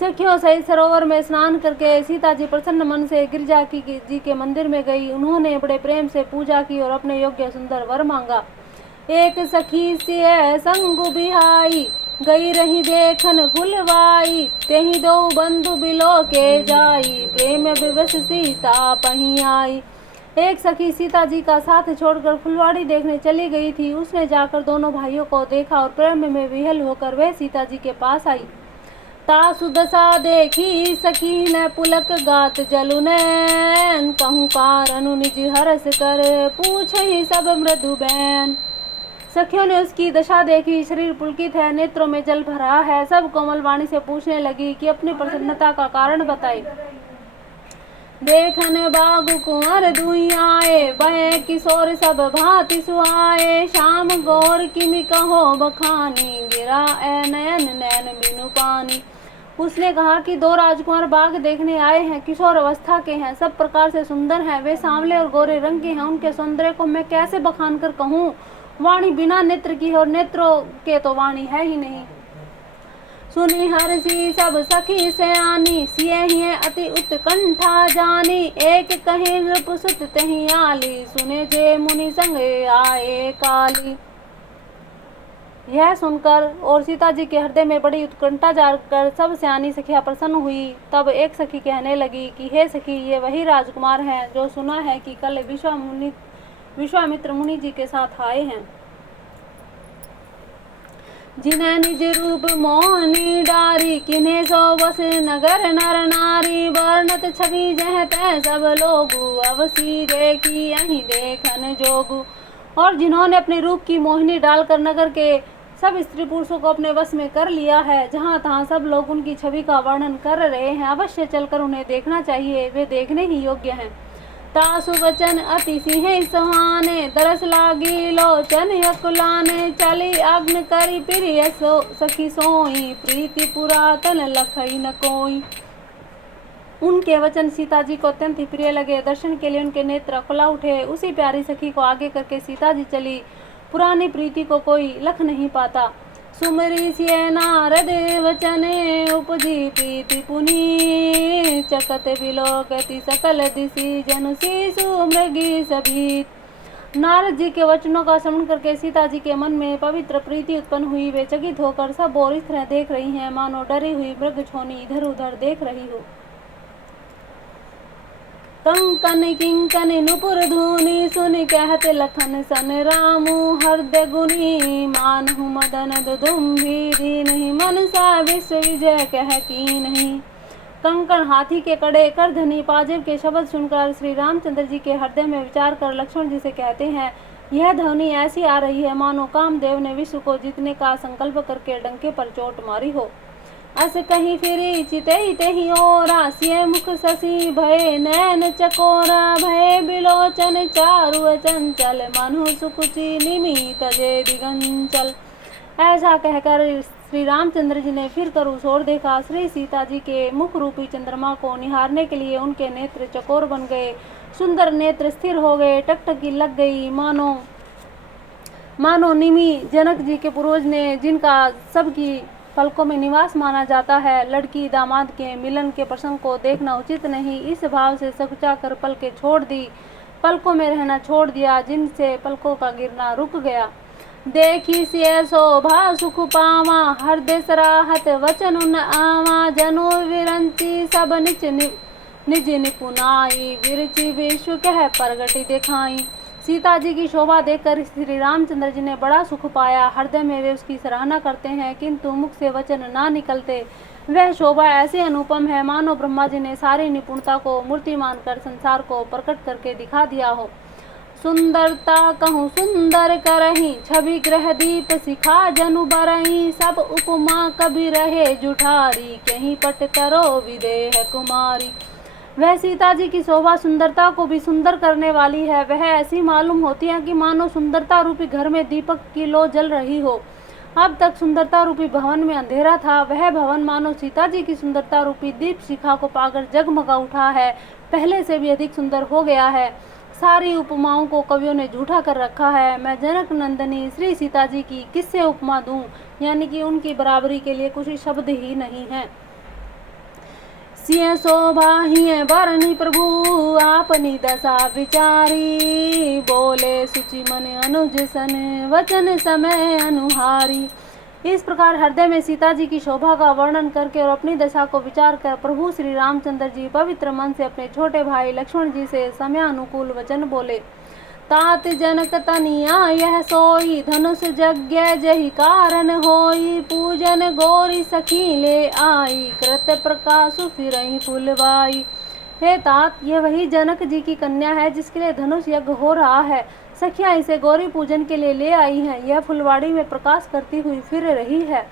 सखियों सहित सरोवर में स्नान करके सीता जी प्रसन्न मन से गिरजा जी के मंदिर में गई। उन्होंने बड़े प्रेम से पूजा की और अपने योग्य सुंदर वर मांगा। एक सखी से संग बिहाई, गई रही देखन फुलवाई, तेहि दो बंधु बिलो के जाई, प्रेम विवश सीता पही आई। एक सखी सीता जी का साथ छोड़कर फुलवाड़ी देखने चली गई थी। उसने जाकर दोनों भाइयों को देखा और प्रेम में विह्वल होकर वह सीता जी के पास आई। तासु दशा देखी सखी न पुलक गात जलु नैन, कहूँ कारनु निज हरस कर, पूछहि सब मृदु बैन। सखियों ने उसकी दशा देखी, शरीर पुलकित है, नेत्रों में जल भरा है। सब कोमल वाणी से पूछने लगी कि अपनी प्रसन्नता का कारण बताए। देखन बागु कुंवर दुइयाए, बहे किशोर सब भांति सुहाए। श्याम गौर किमि कहो बखानी, गिरा ए नयन नैन बिनु पानी। उसने कहा कि दो राजकुमार बाग देखने आए हैं, किशोर अवस्था के हैं, सब प्रकार से सुंदर हैं, वे सांवले और गोरे रंग के हैं। उनके सौंदर्य को मैं कैसे बखान कर कहूँ। वाणी बिना नेत्र की और नेत्रों के तो वाणी है ही नहीं। सुनी हर्षि सब सखी सयानी, सिए हिए अति उत्कंठा जानी। एक कहीं नृपसुत तहीं आली, सुने जे मुनि संग आए काली। यह सुनकर और सीता जी के हृदय में बड़ी उत्कंठा जाकर सब सयानी सखियां प्रसन्न हुई। तब एक सखी कहने लगी कि हे सखी, ये वही राजकुमार हैं जो सुना है कि कल विश्वामित्र मुनि जी के साथ आए हैं, जिन्हें निज रूप मोहनी डारी। किन्हें सो बस नगर नर नारी, वर्णत छवि जह तह सब लोगु। अवसी देखी यहीं देखन जोगु। और जिन्होंने अपने रूप की मोहिनी डालकर नगर के सब स्त्री पुरुषों को अपने वश में कर लिया है, जहाँ तहाँ सब लोग उनकी छवि का वर्णन कर रहे हैं। अवश्य चलकर उन्हें देखना चाहिए, वे देखने ही योग्य हैं। तासु वचन अति सिंह सुहाने, दरस लागी लोचन यकुलाने। चली अग्न करी प्रिय सखी सोई, प्रीति पुरातन लखई न कोई। उनके वचन सीता जी को अत्यंत ही प्रिय लगे। दर्शन के लिए उनके नेत्र खुला उठे। उसी प्यारी सखी को आगे करके सीता जी चली। पुरानी प्रीति को कोई लख नहीं पाता। सुमरी सिय नारद वचने, उपजी प्रीति पुनी। चकत बिलोकति सकल दिशि, जनु शिशु मृगी सभी। नारद जी के वचनों का श्रवण करके सीता जी के मन में पवित्र प्रीति उत्पन्न हुई। वे चकित होकर सब और इस तरह देख रही हैं मानो डरी हुई मृग छोनी इधर उधर देख रही हो। कंकन किंकन नुपुर धुनी, सुन कहते लखन सन रामू। हृदय गुनी मानहु मदन दुदुम्भी, नहीं मनसा विश्व विजय कह की नहीं। कंकण हाथी के कड़े कर धनी पाजिब के शब्द सुनकर श्री रामचंद्र जी के हृदय में विचार कर लक्ष्मण जी से कहते हैं, यह ध्वनि ऐसी आ रही है मानो कामदेव ने विश्व को जीतने का संकल्प करके डंके पर चोट मारी हो। अस कहीं फिरी चिते तेहि ओरा, सिय मुख शशि भय नैन चकोरा। भय बिलोचन चारु चंचल, मनु सुकुचि निमित जे दिगंचल। ऐसा कहकर श्री रामचंद्र जी ने फिर कर उस ओर देखा। श्री सीता जी के मुख रूपी चंद्रमा को निहारने के लिए उनके नेत्र चकोर बन गए। सुंदर नेत्र स्थिर हो गए, टकटकी लग गई, मानो निमि जनक जी के पूर्वज ने, जिनका सबकी पलकों में निवास माना जाता है। लड़की दामाद के मिलन के प्रसंग को देखना उचित नहीं, इस भाव से सकुचा कर पलकें छोड़ दी, पलकों में रहना छोड़ दिया, जिनसे पलकों का गिरना रुक गया। देखी सिय शोभा सुख पावा, हृदय सराहत वचन न आवा। जनु विरंची सब निज निपुनाई, विरचि विश्व कह प्रगति दिखाई। सीता जी की शोभा देखकर श्री रामचंद्र जी ने बड़ा सुख पाया। हृदय में वे उसकी सराहना करते हैं, किंतु मुख से वचन ना निकलते। वह शोभा ऐसी अनुपम है मानो ब्रह्मा जी ने सारी निपुणता को मूर्तिमान कर संसार को प्रकट करके दिखा दिया हो। सुंदरता कहूँ सुंदर करही, छवि ग्रह दीप सिखा जनु बरही। सब उपमा कभी रहे जुठारी, कहीं पट करो विदेह कुमारी। वह सीता जी की शोभा सुंदरता को भी सुंदर करने वाली है। वह ऐसी मालूम होती है कि मानो सुंदरता रूपी घर में दीपक की लो जल रही हो। अब तक सुंदरता रूपी भवन में अंधेरा था, वह भवन मानो सीता जी की सुंदरता रूपी दीप शिखा को पाकर जगमगा उठा है, पहले से भी अधिक सुंदर हो गया है। सारी उपमाओं को कवियों ने झूठा कर रखा है। मैं जनक नंदनी श्री सीता जी की किससे उपमा दूं, यानी कि उनकी बराबरी के लिए कुछ शब्द ही नहीं है। सिय शोभा हिय बरनी प्रभु, आपनी दशा विचारी। बोले सुचि मन अनुज सन, वचन समय अनुहारी। इस प्रकार हृदय में सीता जी की शोभा का वर्णन करके और अपनी दशा को विचार कर प्रभु श्री रामचंद्र जी पवित्र मन से अपने छोटे भाई लक्ष्मण जी से समयानुकूल वचन बोले। तात जनक तनिया यह सोई, धनुष यज्ञ जहि कारण होई। पूजन गोरी सखी ले आई, कृत प्रकाश फिरहि फुलवाई। हे तात, यह वही जनक जी की कन्या है जिसके लिए धनुष यज्ञ हो रहा है। सखियां इसे गौरी पूजन के लिए ले आई हैं। यह फुलवाड़ी में प्रकाश करती हुई फिर रही है।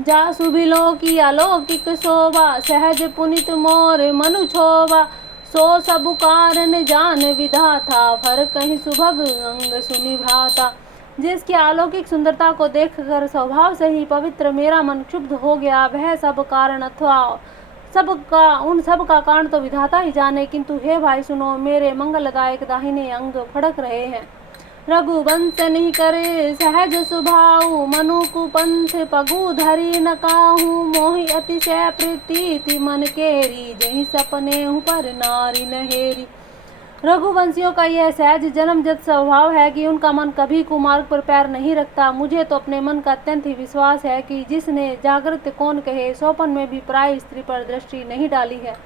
जासु बिलो की अलौकिक शोभा, सहज पुनित मोर मनु छोभा। सो सब कारण जान विधाता, फर कहीं सुभग अंग सुनि भ्राता। जिसकी अलौकिक सुंदरता को देखकर स्वभाव से ही पवित्र मेरा मन क्षुब्ध हो गया। वह सब कारण अथवा उन सब का कारण तो विधाता ही जाने, किंतु हे भाई सुनो, मेरे मंगलदायक दाहिने अंग फड़क रहे हैं। रघुवंश नहीं करे सहज सुभाऊ, मनु कुपंथ पगु धरी न काहू। मोहि अतिशय प्रीति मन केरी, जही सपने हूँ पर नारी नहेरी। रघुवंशियों का यह सहज जन्मजत स्वभाव है कि उनका मन कभी कुमार्ग पर पैर नहीं रखता। मुझे तो अपने मन का अत्यंत ही विश्वास है कि जिसने जागृत कौन कहे, स्वप्न में भी पराई स्त्री पर दृष्टि नहीं डाली है।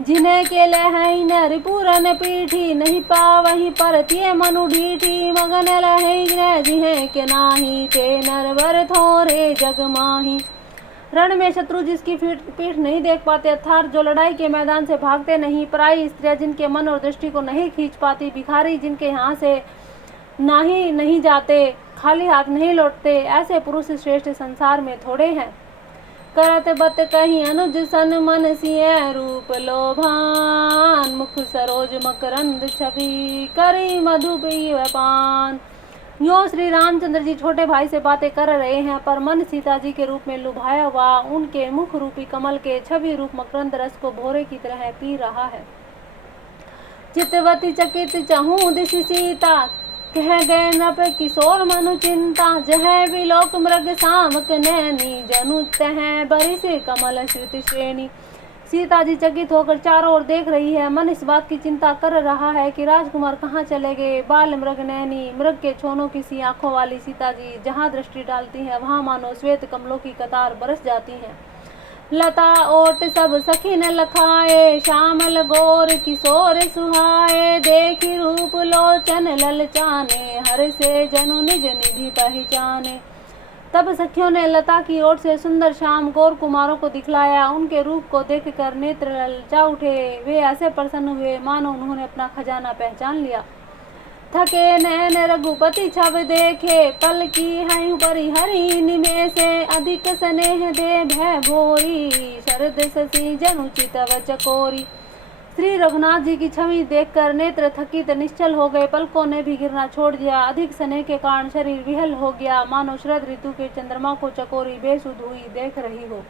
जिन्हें केले हैं न रिपुरन पीठी, नहीं पावही परतिये मनु ढीठी। मगन लहे न जिहे के नाही, ते नरवर थोरे जग माही। रण में शत्रु जिसकी पीठ नहीं देख पाते, अर्थात जो लड़ाई के मैदान से भागते नहीं, पराई स्त्रियां जिनके मन और दृष्टि को नहीं खींच पाती, भिखारी जिनके यहाँ से नहीं जाते, खाली हाथ नहीं लौटते, ऐसे पुरुष श्रेष्ठ संसार में थोड़े हैं। करत बत कहीं अनुज सन मन सिय रूप लोभान, मुख सरोज मकरंद छवि करी मधु पीव पान। यो श्री रामचंद्र जी छोटे भाई से बातें कर रहे हैं, पर मन सीता जी के रूप में लुभाया हुआ उनके मुख रूपी कमल के छवि रूप मकरंद रस को भोरे की तरह पी रहा है। चितवती चकित चहूँ दिश सीता, कह गए नृप किशोर मनु चिंता। जह विलोक मृग सामक नैनी, जनु तह बरिस कमल श्रुति श्रेणी। सीता जी चकित होकर चारों ओर देख रही है। मन इस बात की चिंता कर रहा है कि राजकुमार कहाँ चले गए। बाल मृग नैनी, मृग के छोनों की सी आंखों वाली सीता जी जहाँ दृष्टि डालती हैं, वहाँ मानो श्वेत कमलों की कतार बरस जाती हैं। लता ओट सब सखी न लखाए, श्यामल गोर किशोर सुहाए। देखी रूप लोचन ललचाने, हर से जनु निज निधि पहचाने। तब सखियों ने लता की ओर से सुंदर श्याम गौर कुमारों को दिखलाया। उनके रूप को देखकर नेत्र ललचा उठे। वे ऐसे प्रसन्न हुए मानो उन्होंने अपना खजाना पहचान लिया। थके नैन रघुपति छब देखे, पल की हयु परिहरी निमेषे। अधिक स्नेह दे भय भोरी, शरद शशि जनु चितव चकोरी। श्री रघुनाथ जी की छवि देखकर नेत्र थकित निश्चल हो गए। पलकों ने भी गिरना छोड़ दिया। अधिक स्नेह के कारण शरीर विहल हो गया, मानो शरद ऋतु के चंद्रमा को चकोरी बेसुध हुई देख रही हो।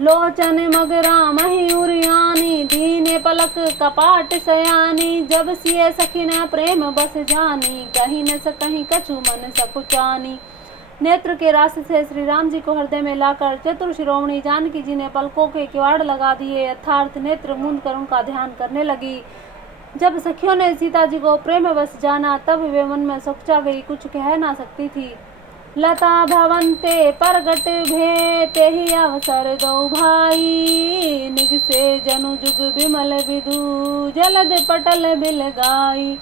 लोचन मगरा मही उरियानी, दीने पलक कपाट सयानी। जब सिए सखिना प्रेम बस जानी, कहीं न सकहीं कछु मन सकुचानी। नेत्र के रास से श्री राम जी को हृदय में लाकर चतुर शिरोमणि जानकी जी ने पलकों के किवाड़ लगा दिए, अर्थात नेत्र मूंद कर उनका ध्यान करने लगी। जब सखियों ने सीता जी को प्रेम बस जाना, तब वे मन में सोचा गई, कुछ कह ना सकती थी। लता भवंते परगट भेते ही अवसर दो भाई, निग से जनु जुग विमल विदु, जलद पटल बिल गाई।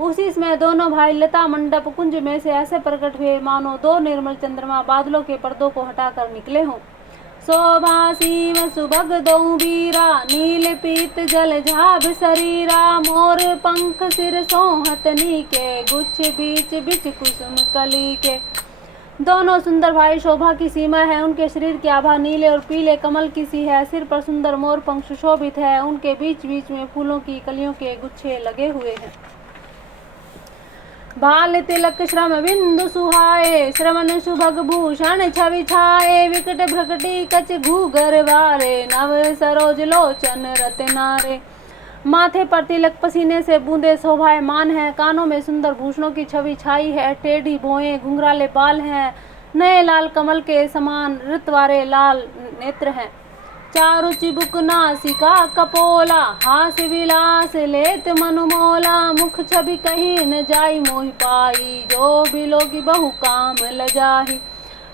उसी समय दोनों भाई लता मंडप कुंज में से ऐसे प्रकट हुए मानो दो निर्मल चंद्रमा बादलों के पर्दों को हटाकर निकले हों। शोभा सीम सुभग दो वीरा, नील पीत जल झाब शरीरा। मोर पंख सिर सोहतनी के, गुच्छ बीच बिच कुसुम कली के। दोनों सुंदर भाई शोभा की सीमा है। उनके शरीर की आभा नीले और पीले कमल की सी है। सिर पर सुंदर मोर पंख सुशोभित है। उनके बीच बीच में फूलों की कलियों के गुच्छे लगे हुए हैं। बाल तिलक श्रम बिंदु सुहाए, श्रवण सुभग भूषण छवि छाए। विकट भ्रकटी कच घूगर वारे, नव सरोज लोचन रत्नारे। माथे पर तिलक पसीने से बूंदे शोभायमान है। कानों में सुंदर भूषणों की छवि छाई है। टेढ़ी भौएं, घुंघराले बाल हैं। नए लाल कमल के समान ऋतवारे लाल नेत्र हैं। चारु चिबुक नासिका कपोला, हास विलास लेत मनुमोला। मुख छवि कहीं न जाई मोहि पाई, जो बिलोकी बहु काम लजाही।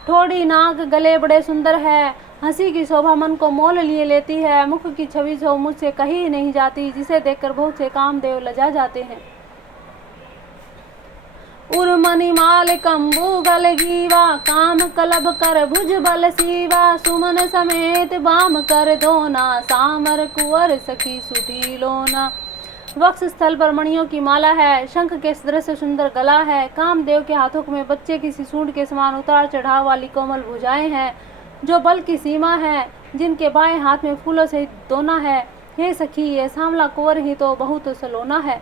ठोड़ी नाक गले बड़े सुंदर है। हंसी की शोभा मन को मोल लिए लेती है। मुख की छवि जो मुझसे कहीं नहीं जाती, जिसे देखकर बहुत से कामदेव लजा जाते हैं। उर्मणि माल कंबू गल गीवा, काम कलब कर भुज बल सीवा। सुमन समेत बाम कर दोना, सामर कुंवर सखी सुटी लोना। वक्ष स्थल पर मणियों की माला है। शंख के सदृश सुंदर गला है। कामदेव के हाथों में बच्चे की सी सूंड के समान उतार चढ़ाव वाली कोमल भुजाएं हैं, जो बल की सीमा है। जिनके बाएं हाथ में फूलों सहित दोना है। हे सखी ये सांवला कुंवर ही तो बहुत सलोना है।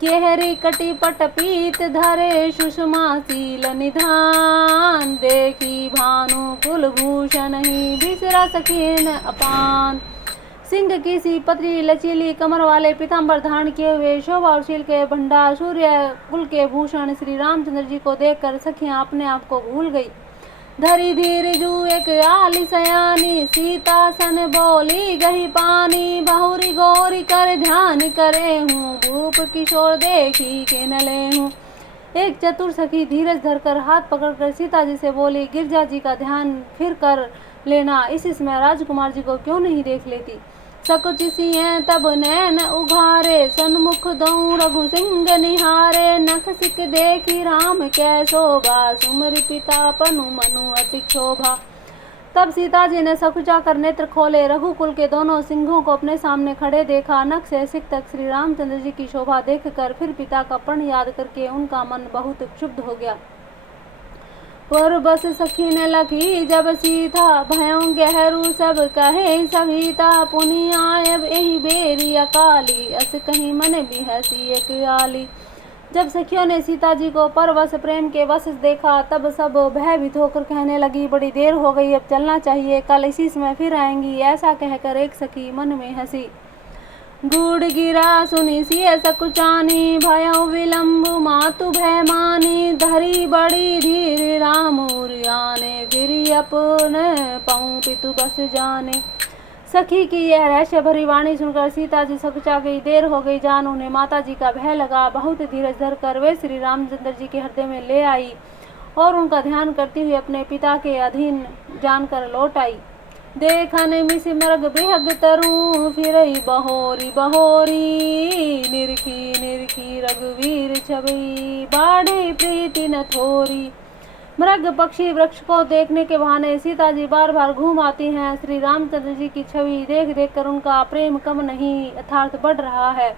केहरी कटी पट पीत धरे सुषमा शील निधान, देखी भानु कुलभूषण ही बिसरा सखीन अपान। सिंह की सी पतली लचीली कमर वाले पीताम्बर धारण किए हुए शोभा और शील के भंडार सूर्य कुल के भूषण श्री रामचंद्र जी को देखकर सखियां अपने आप को भूल गई। धरी धीर जू एक आली सयानी, सीता सन बोली गही पानी, बहुरी गोरी कर ध्यान करे हूँ, भूप किशोर देखी के न ले हूँ। एक चतुर सखी धीरज धरकर हाथ पकड़कर सीता जी से बोली, गिरजा जी का ध्यान फिर कर लेना, इसी समय राजकुमार जी को क्यों नहीं देख लेती। सकुच सिंह तब नैन उघारे, सन्मुख दऊ रघु सिंह निहारे, नख सिक देखी राम कै शोभा, सुमरि पिता पनु मनु अति क्षोभा। तब सीता जी ने सकुचा कर नेत्र खोले, रघुकुल के दोनों सिंहों को अपने सामने खड़े देखा। नख से सिक तक श्री रामचंद्र जी की शोभा देखकर फिर पिता का प्रण याद करके उनका मन बहुत क्षुब्ध हो गया। पर बस सखी ने लखी जब सीता, भयों गहरू सब कहे सभीता, पुनि आयब एहि बेरी अकाली, अस कहीं मन भी हसी एक आली। जब सखियों ने सीता जी को परवश प्रेम के वश देखा तब सब भयभीत होकर कहने लगी, बड़ी देर हो गई, अब चलना चाहिए, कल इसी समय फिर आएंगी। ऐसा कहकर एक सखी मन में हंसी। गूढ़ गिरा सुनी सिय सकुचानी, भयउ विलम्ब मातु भय मानी, धरी बड़ी धीर राम उरियाने, फिर अपने पाऊँ पितु बस जाने। सखी की यह रहस्य भरी वाणी सुनकर सीता जी सकुचा गई। देर हो गई जान उन्हें माता जी का भय लगा। बहुत धीरज धरकर वे श्री रामचंद्र जी के हृदय में ले आई और उनका ध्यान करती हुई अपने पिता के अधीन जानकर लौट आई। देखन मिस मृग बेहग तरु, फिरई बहोरी बहोरी, निरखी निरखी रघुवीर छवि, बाढ़े प्रीति न थोरी। मृग पक्षी वृक्ष को देखने के बहाने सीता जी बार बार घूम आती हैं। श्री रामचंद्र जी की छवि देख देख कर उनका प्रेम कम नहीं अर्थात बढ़ रहा है।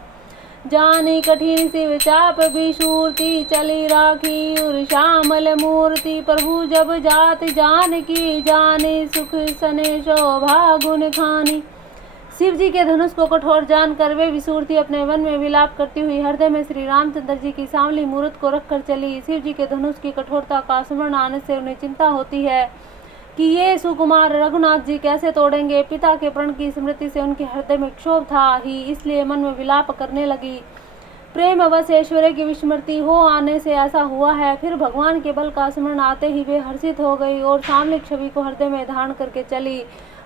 जानी कठिन शिव चाप विशूर्ति, चली राखी उर श्यामल मूर्ति, प्रभु जब जात जान की जाने, सुख सने शोभा गुण खानी। शिव जी के धनुष को कठोर जानकर वे विसूरती अपने वन में विलाप करती हुई हृदय में श्री रामचंद्र जी की सांवली मूर्त को रखकर चली। शिव जी के धनुष की कठोरता का स्मरण आने से उन्हें चिंता होती है कि ये सुकुमार रघुनाथ जी कैसे तोड़ेंगे। पिता के प्रण की स्मृति से उनके हृदय में क्षोभ था ही, इसलिए मन में विलाप करने लगी। प्रेम अवश्य ऐश्वर्य की विस्मृति हो आने से ऐसा हुआ है। फिर भगवान के बल का स्मरण आते ही वे हर्षित हो गई और सांवली छवि को हृदय में धारण करके चली।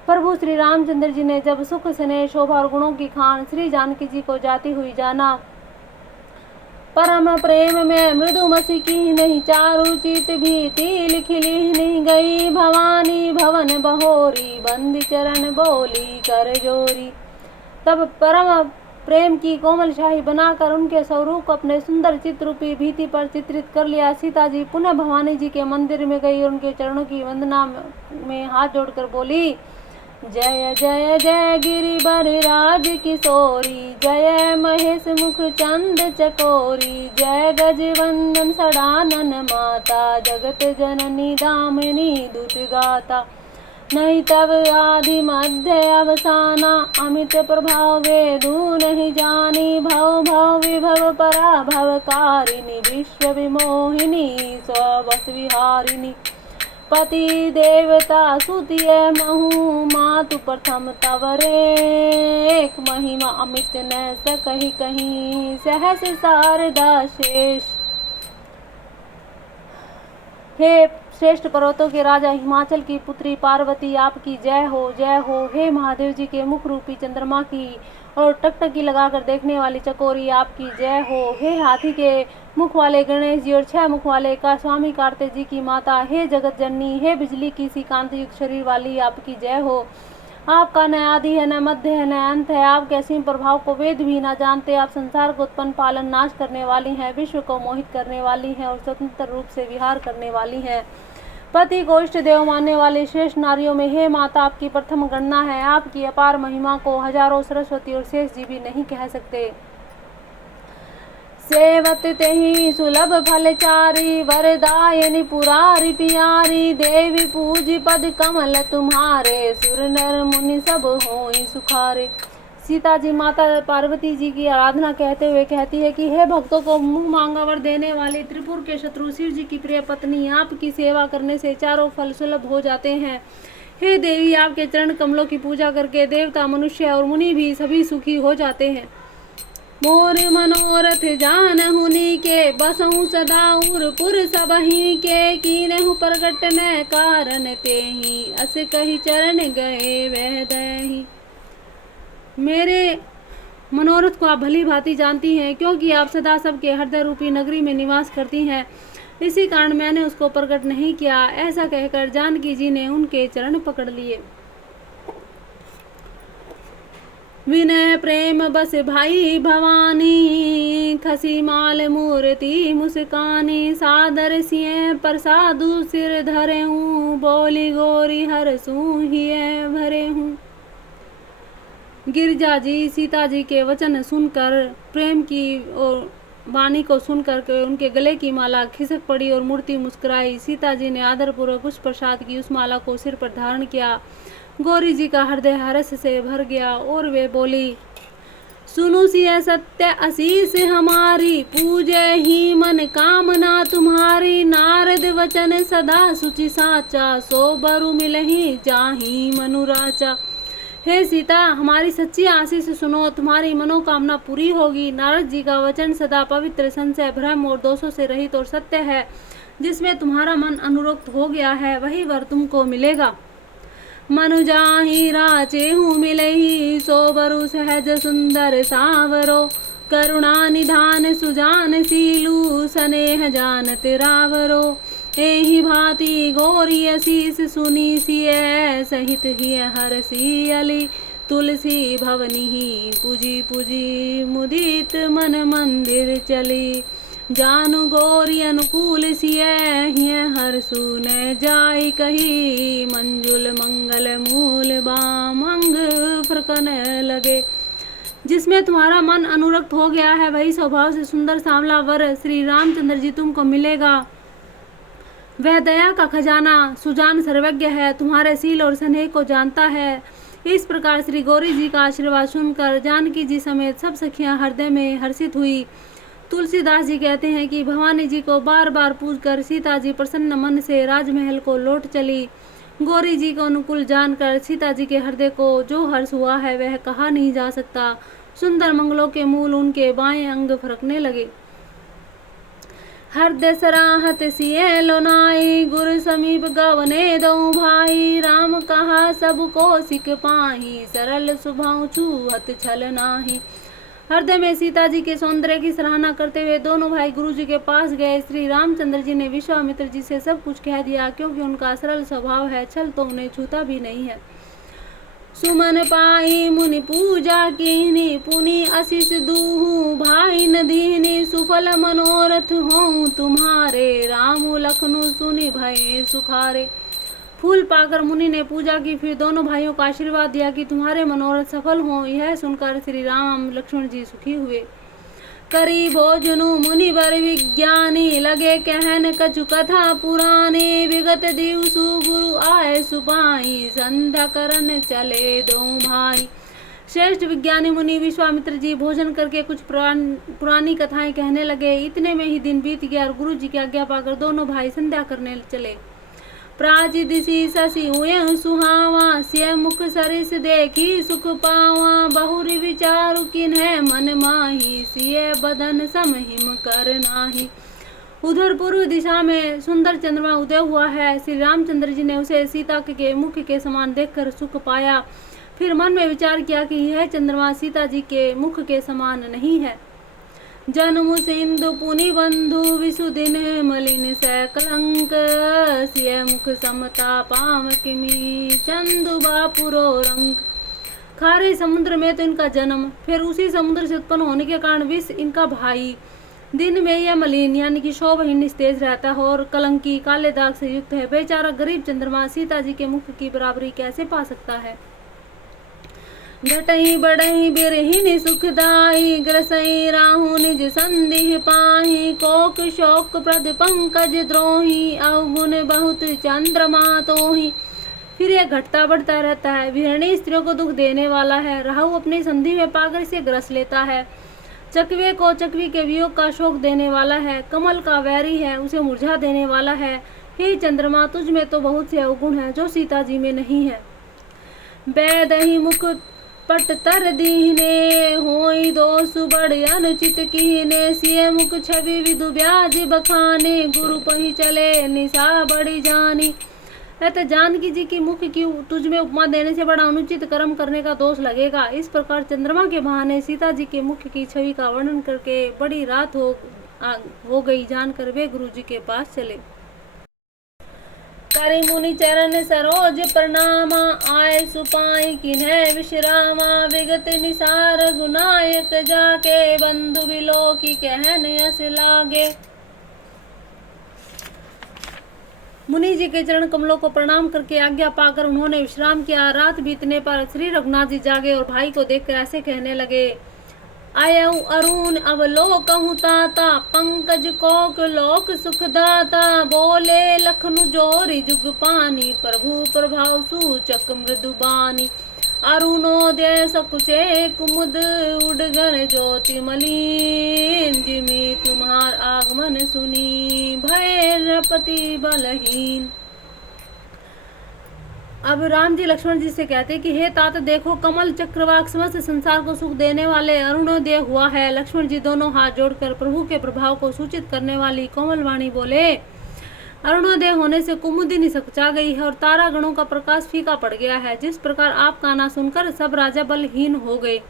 प्रभु श्री रामचंद्र जी ने जब सुख स्नेह शोभा और गुणों की खान श्री जानकी जी को जाती हुई जाना, परम प्रेम में मृदु मसी की नहीं, चारु चित भीति लिखी नहीं गई, भवानी भवन बहोरी, बंदी चरण बोली कर जोरी। तब परम प्रेम की कोमल शाही बनाकर उनके स्वरूप अपने सुंदर चित्ररूपी भीति पर चित्रित कर लिया। सीता जी पुनः भवानी जी के मंदिर में गई और उनके चरणों की वंदना में हाथ जोड़कर बोली, जय जय जय गिरिवर राज किशोरी, जय महेश मुख चंद चकोरी, जय गजवंदन सडानन माता, जगत जननी दामिनी दूत गाता। नहीं तब आदि मध्य अवसाना, अमित प्रभाव वेदू नहीं जानी, भव भव विभव पराभवकारिणी, विश्व विमोहिनी स्ववश विहारिणी। पति देवता सुतिय महु, मातु प्रथम तवरे, एक महिमा अमित न सकहि कहीं, सहस शारदा शेष। हे श्रेष्ठ पर्वतों के राजा हिमाचल की पुत्री पार्वती, आपकी जय हो जय हो। हे महादेव जी के मुख रूपी चंद्रमा की और टकटकी लगाकर देखने वाली चकोरी, आपकी जय हो। हे हाथी के मुख वाले गणेश जी और 6 मुख वाले का स्वामी कार्तिक जी की माता, हे जगत जननी, हे बिजली की सी कांति युक्त शरीर वाली, आपकी जय हो। आपका न आदि है न मध्य है न अंत है, आपके असीम प्रभाव को वेद भी न जानते। आप संसार को उत्पन्न पालन नाश करने वाली हैं, विश्व को मोहित करने वाली हैं और स्वतंत्र रूप से विहार करने वाली हैं। पति को इष्ट देव मानने वाली श्रेष्ठ नारियों में हे माता आपकी प्रथम गणना है। आपकी अपार महिमा को हजारों सरस्वती और शेष जी भी नहीं कह सकते। सेवत तेहि सुलभ फलचारी, वरदायनि पुरारी पियारी, देवी पूजी पद कमल तुम्हारे, सुर नर मुनि सब होई सुखारे। सीता जी माता पार्वती जी की आराधना कहते हुए कहती है कि हे भक्तों को मुंह मांगा वर देने वाले त्रिपुर के शत्रु शिव जी की प्रिय पत्नी, आपकी सेवा करने से चारों फल सुलभ हो जाते हैं। हे देवी, आपके चरण कमलों की पूजा करके देवता, मनुष्य और मुनि भी सभी सुखी हो जाते हैं। मोर मनोरथ जानहुनि के बसहु सदा उरपुर सबहि के, कीनहु प्रगट न कारण तेहि, अस कहि चरण गए वह दहि। मेरे मनोरथ को आप भली भांति जानती हैं, क्योंकि आप सदा सबके हृदय रूपी नगरी में निवास करती हैं, इसी कारण मैंने उसको प्रकट नहीं किया। ऐसा कहकर जानकी जी ने उनके चरण पकड़ लिए। विनय प्रेम बस भाई भवानी, खसी माल मूर्ति मुस्कानी, सादर सिय प्रसादु सिर धरे हूँ, बोली गोरी हरसू हिय भरे हूँ। गिरिजा जी सीता जी के वचन सुनकर, प्रेम की और वाणी को सुनकर के उनके गले की माला खिसक पड़ी और मूर्ति मुस्कुराई। सीता जी ने आदरपूर्वक उस प्रसाद की उस माला को सिर पर धारण किया। गौरी जी का हृदय हर्ष से भर गया और वे बोली, सुनु सिय सत्य आशीष हमारी, पूजे ही मन कामना तुम्हारी, नारद वचन सदा सुचि साचा, सो बरु मिलहि जाहि मनुराचा। हे सीता, हमारी सच्ची आशीष सुनो, तुम्हारी मनोकामना पूरी होगी। नारद जी का वचन सदा पवित्र, संशय, भ्रम और दोषों से रहित और सत्य है। जिसमें तुम्हारा मन अनुरक्त हो गया है वही वर तुमको मिलेगा। मनु जाहि राचे हूँ मिलहि, सो बरु सहज सुंदर सावरो, करुणा निधान सुजान सीलू, स्नेह जानत रावरो। एहि भांति गौरी आशीष सुनी सिय, सहित हिय हरसी अली, तुलसी भवनी पूजी पूजी, मुदित मन मंदिर चली। जानु गौरी अनुकूल सिय, हिय हरसु न जाय कही, मंजुल मंगल मूल बाम अंग फरकन लगे। जिसमें तुम्हारा मन अनुरक्त हो गया है वही स्वभाव से सुंदर सांवला वर श्री रामचंद्र जी तुमको मिलेगा। वह दया का खजाना, सुजान सर्वज्ञ है, तुम्हारे सील और स्नेह को जानता है। इस प्रकार श्री गौरी जी का आशीर्वाद सुनकर जानकी जी समेत सब सखियां हृदय में हर्षित हुई। तुलसीदास जी कहते हैं कि भवानी जी को बार बार पूजकर सीता जी प्रसन्न मन से राजमहल को लौट चली। गौरी जी को अनुकूल जानकर सीता जी के हृदय को जो हर्ष हुआ है वह कहा नहीं जा सकता। सुंदर मंगलों के मूल उनके बाएं अंग फरकने लगे। हृदय सराहत सिय लोनाई, गुरु समीप गवने दो भाई, राम कहा सबको सिख पाही, सरल स्वभाव छूहत छल नाही। हृदय में सीता जी के सौंदर्य की सराहना करते हुए दोनों भाई गुरु जी के पास गए। श्री रामचंद्र जी ने विश्वामित्र जी से सब कुछ कह दिया, क्योंकि उनका सरल स्वभाव है, छल तो उन्हें छूता भी नहीं है। सुमन पाई मुनि पूजा कीनी, पुनि आशीष दूहु भाई न दीनी, सुफल मनोरथ हों तुम्हारे, राम लखनु सुनि भये सुखारे। फूल पाकर मुनि ने पूजा की, फिर दोनों भाइयों का आशीर्वाद दिया कि तुम्हारे मनोरथ सफल हों। यह सुनकर श्री राम लक्ष्मण जी सुखी हुए। करी भोजनु मुनि बर विज्ञानी, लगे कहन कछु कथा पुरानी, विगत दिवसु गुरु आए सुपाई, संध्या करन चले दो भाई। श्रेष्ठ विज्ञानी मुनि विश्वामित्र जी भोजन करके कुछ पुरानी कथाएं कहने लगे। इतने में ही दिन बीत गया और गुरु जी की आज्ञा पाकर दोनों भाई संध्या करने चले। प्राची दिशि शशि हुए सुहावा, सिय मुख सरिस देखी सुख पावा, बहुरी विचारु किन्ह मन माही, सिय बदन समहिम कर नाही। उधर पूर्व दिशा में सुंदर चंद्रमा उदय हुआ है। श्री रामचंद्र जी ने उसे सीता के मुख के समान देखकर सुख पाया। फिर मन में विचार किया कि यह चंद्रमा सीता जी के मुख के समान नहीं है। जन्म सिंधु पुनि बंधु विसुदिन, मलिन सै कलंक, सिय मुख समता पाम किमी, चंदु बापुरो रंग। खारे समुद्र में तो इनका जन्म, फिर उसी समुद्र से उत्पन्न होने के कारण विष इनका भाई। दिन में यह मलिन यानी कि शोभहीन तेज रहता है और कलंकी काले दाग से युक्त है। बेचारा गरीब चंद्रमा सीता जी के मुख की बराबरी कैसे पा सकता है। घटई बढ़ई बिरहिन सुखदाई, ग्रसई राहु निज संदेह पाही, कोक शोक प्रद पंकज द्रोही, अवगुण बहुत चंद्रमा तोही। फिर यह घटता बढ़ता रहता है। विहरणी स्त्रियों को दुख देने वाला है। राहु अपनी संधि में पाकर इसे ग्रस लेता है। चकवे को चकवी के वियोग का शोक देने वाला है। कमल का वैरी है, उसे मुरझा देने वाला है। हे चंद्रमा, तुझ में तो बहुत से अवगुण हैं जो सीता जी में नहीं है। बैदही मुख पट तर दीने, होई दोष बड़ अनुचित कीने। सिय मुख छवि विदु ब्याज बखाने, गुरु पही चले निशा बड़ी जानी। तो जानकी जी की मुख की तुझ में उपमा देने से बड़ा अनुचित कर्म करने का दोष लगेगा। इस प्रकार चंद्रमा के बहाने सीता जी के मुख की छवि का वर्णन करके बड़ी रात हो गई जानकर वे गुरु जी के पास चले। करि मुनि चरण सरोज प्रणामा, आय सुपाई किन्है विश्रामा। विगत निसार गुनायक जाके, बंधु बिलो की कहन यस लागे। मुनि जी के चरण कमलों को प्रणाम करके आज्ञा पाकर उन्होंने विश्राम किया। रात बीतने पर श्री रघुनाथ जी जागे और भाई को देखकर ऐसे कहने लगे, आयऊ अरुण अवलोकहु ताता, पंकज कोक लोक सुखदाता। बोले लखनु जोरी जुग पानी, प्रभु प्रभाव सूचक मृदुबानी। अरुणोदय सकुचे कुमुद, उडगन ज्योति मलिन। जिमि तुम्हार आगमन सुनी, भय नृपति बलहीन। अब राम जी लक्ष्मण जी से कहते कि हे तात, देखो कमल चक्रवाक समस्त संसार को सुख देने वाले अरुणोदय हुआ है। लक्ष्मण जी दोनों हाथ जोड़कर प्रभु के प्रभाव को सूचित करने वाली कोमल वाणी बोले, अरुणोदय होने से कुमुदिनी सकचा गई है और तारा गणों का प्रकाश फीका पड़ गया है। जिस प्रकार आपका ना सुनकर सब राजा बलहीन हो गए।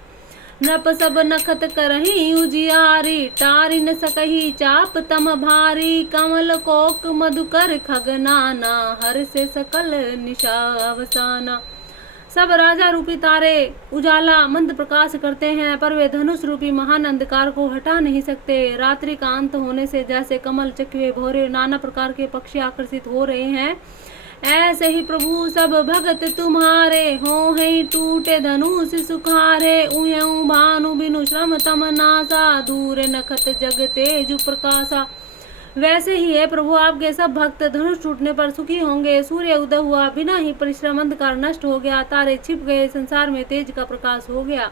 नप सब नखत करही उजियारी, टारी न सकही चाप तम भारी। कमल कोक मधुकर खगनाना, हर से सकल निशा अवसाना। सब राजा रूपी तारे उजाला मंद प्रकाश करते हैं, पर वे धनुष रूपी महान अंधकार को हटा नहीं सकते। रात्रि का अंत होने से जैसे कमल, चकवे, भौरे, नाना प्रकार के पक्षी आकर्षित हो रहे हैं, ऐसे ही प्रभु सब भगत तुम्हारे। हो है टूटे धनुष सुखारे, उहेऊ भानु बिनु श्रम तम नासा। दूर नखत जग तेजु प्रकाशा। वैसे ही है प्रभु, आपके सब भक्त धनुष टूटने पर सुखी होंगे। सूर्य उदय हुआ, बिना ही परिश्रम अंधकार नष्ट हो गया। तारे छिप गए, संसार में तेज का प्रकाश हो गया।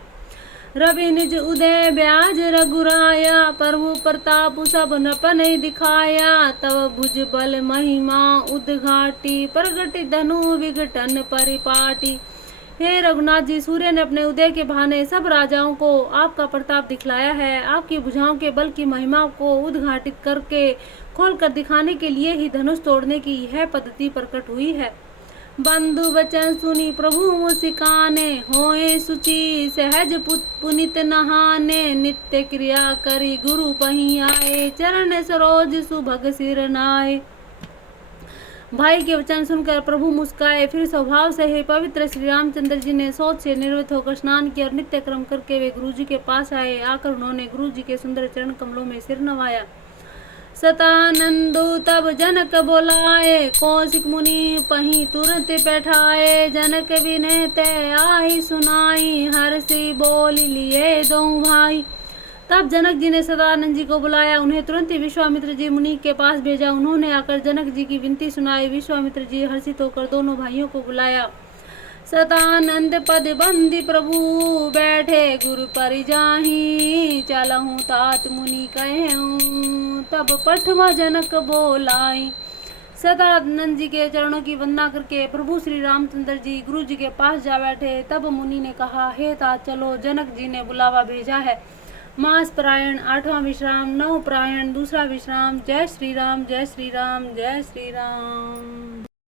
रवि निज उदय ब्याज रघुराया, प्रभु प्रताप सब नपन दिखाया। तब भुज बल महिमा उद्घाटी, प्रगट धनु विघटन परिपाटी। हे रघुनाथ जी, सूर्य ने अपने उदय के बहाने सब राजाओं को आपका प्रताप दिखलाया है। आपकी भुजाओं के बल की महिमा को उद्घाटित करके खोलकर दिखाने के लिए ही धनुष तोड़ने की यह पद्धति प्रकट हुई है। बंधु वचन सुनी प्रभु मुस्काने, होए सुचि सहज पुनित नहाने। नित्य क्रिया करी गुरु पही आए, चरण सरोज सुभग सिर नाए। भाई के वचन सुनकर प्रभु मुस्काए। फिर स्वभाव से ही पवित्र श्री रामचंद्र जी ने शौच से निवृत्त होकर स्नान किया और नित्य क्रम करके वे गुरु जी के पास आए। आकर उन्होंने गुरु जी के सुंदर चरण कमलों में सिर नवाया। सतानंदु तब जनक बोलाए, कौशिक मुनि पही तुरंत बैठाए। जनक विनय तय आई सुनाई, हर्षि बोल लिए दो भाई। तब जनक जी ने सदानंद जी को बुलाया, उन्हें तुरंत ही विश्वामित्र जी मुनि के पास भेजा। उन्होंने आकर जनक जी की विनती सुनाई। विश्वामित्र जी हर्षित होकर दोनों भाइयों को बुलाया। सदानंद पद बंदी प्रभु, बैठे गुरु परिजाही। चलहूँ तात मुनि कहूँ, तब पठवा जनक बोलाई। सदानंद जी के चरणों की वंदना करके प्रभु श्री रामचंद्र जी गुरु जी के पास जा बैठे। तब मुनि ने कहा, हे तात चलो, जनक जी ने बुलावा भेजा है। मास प्रायण, 8वां विश्राम, नव प्रायण, दूसरा विश्राम। जय श्री राम, जय श्री राम, जय श्री राम।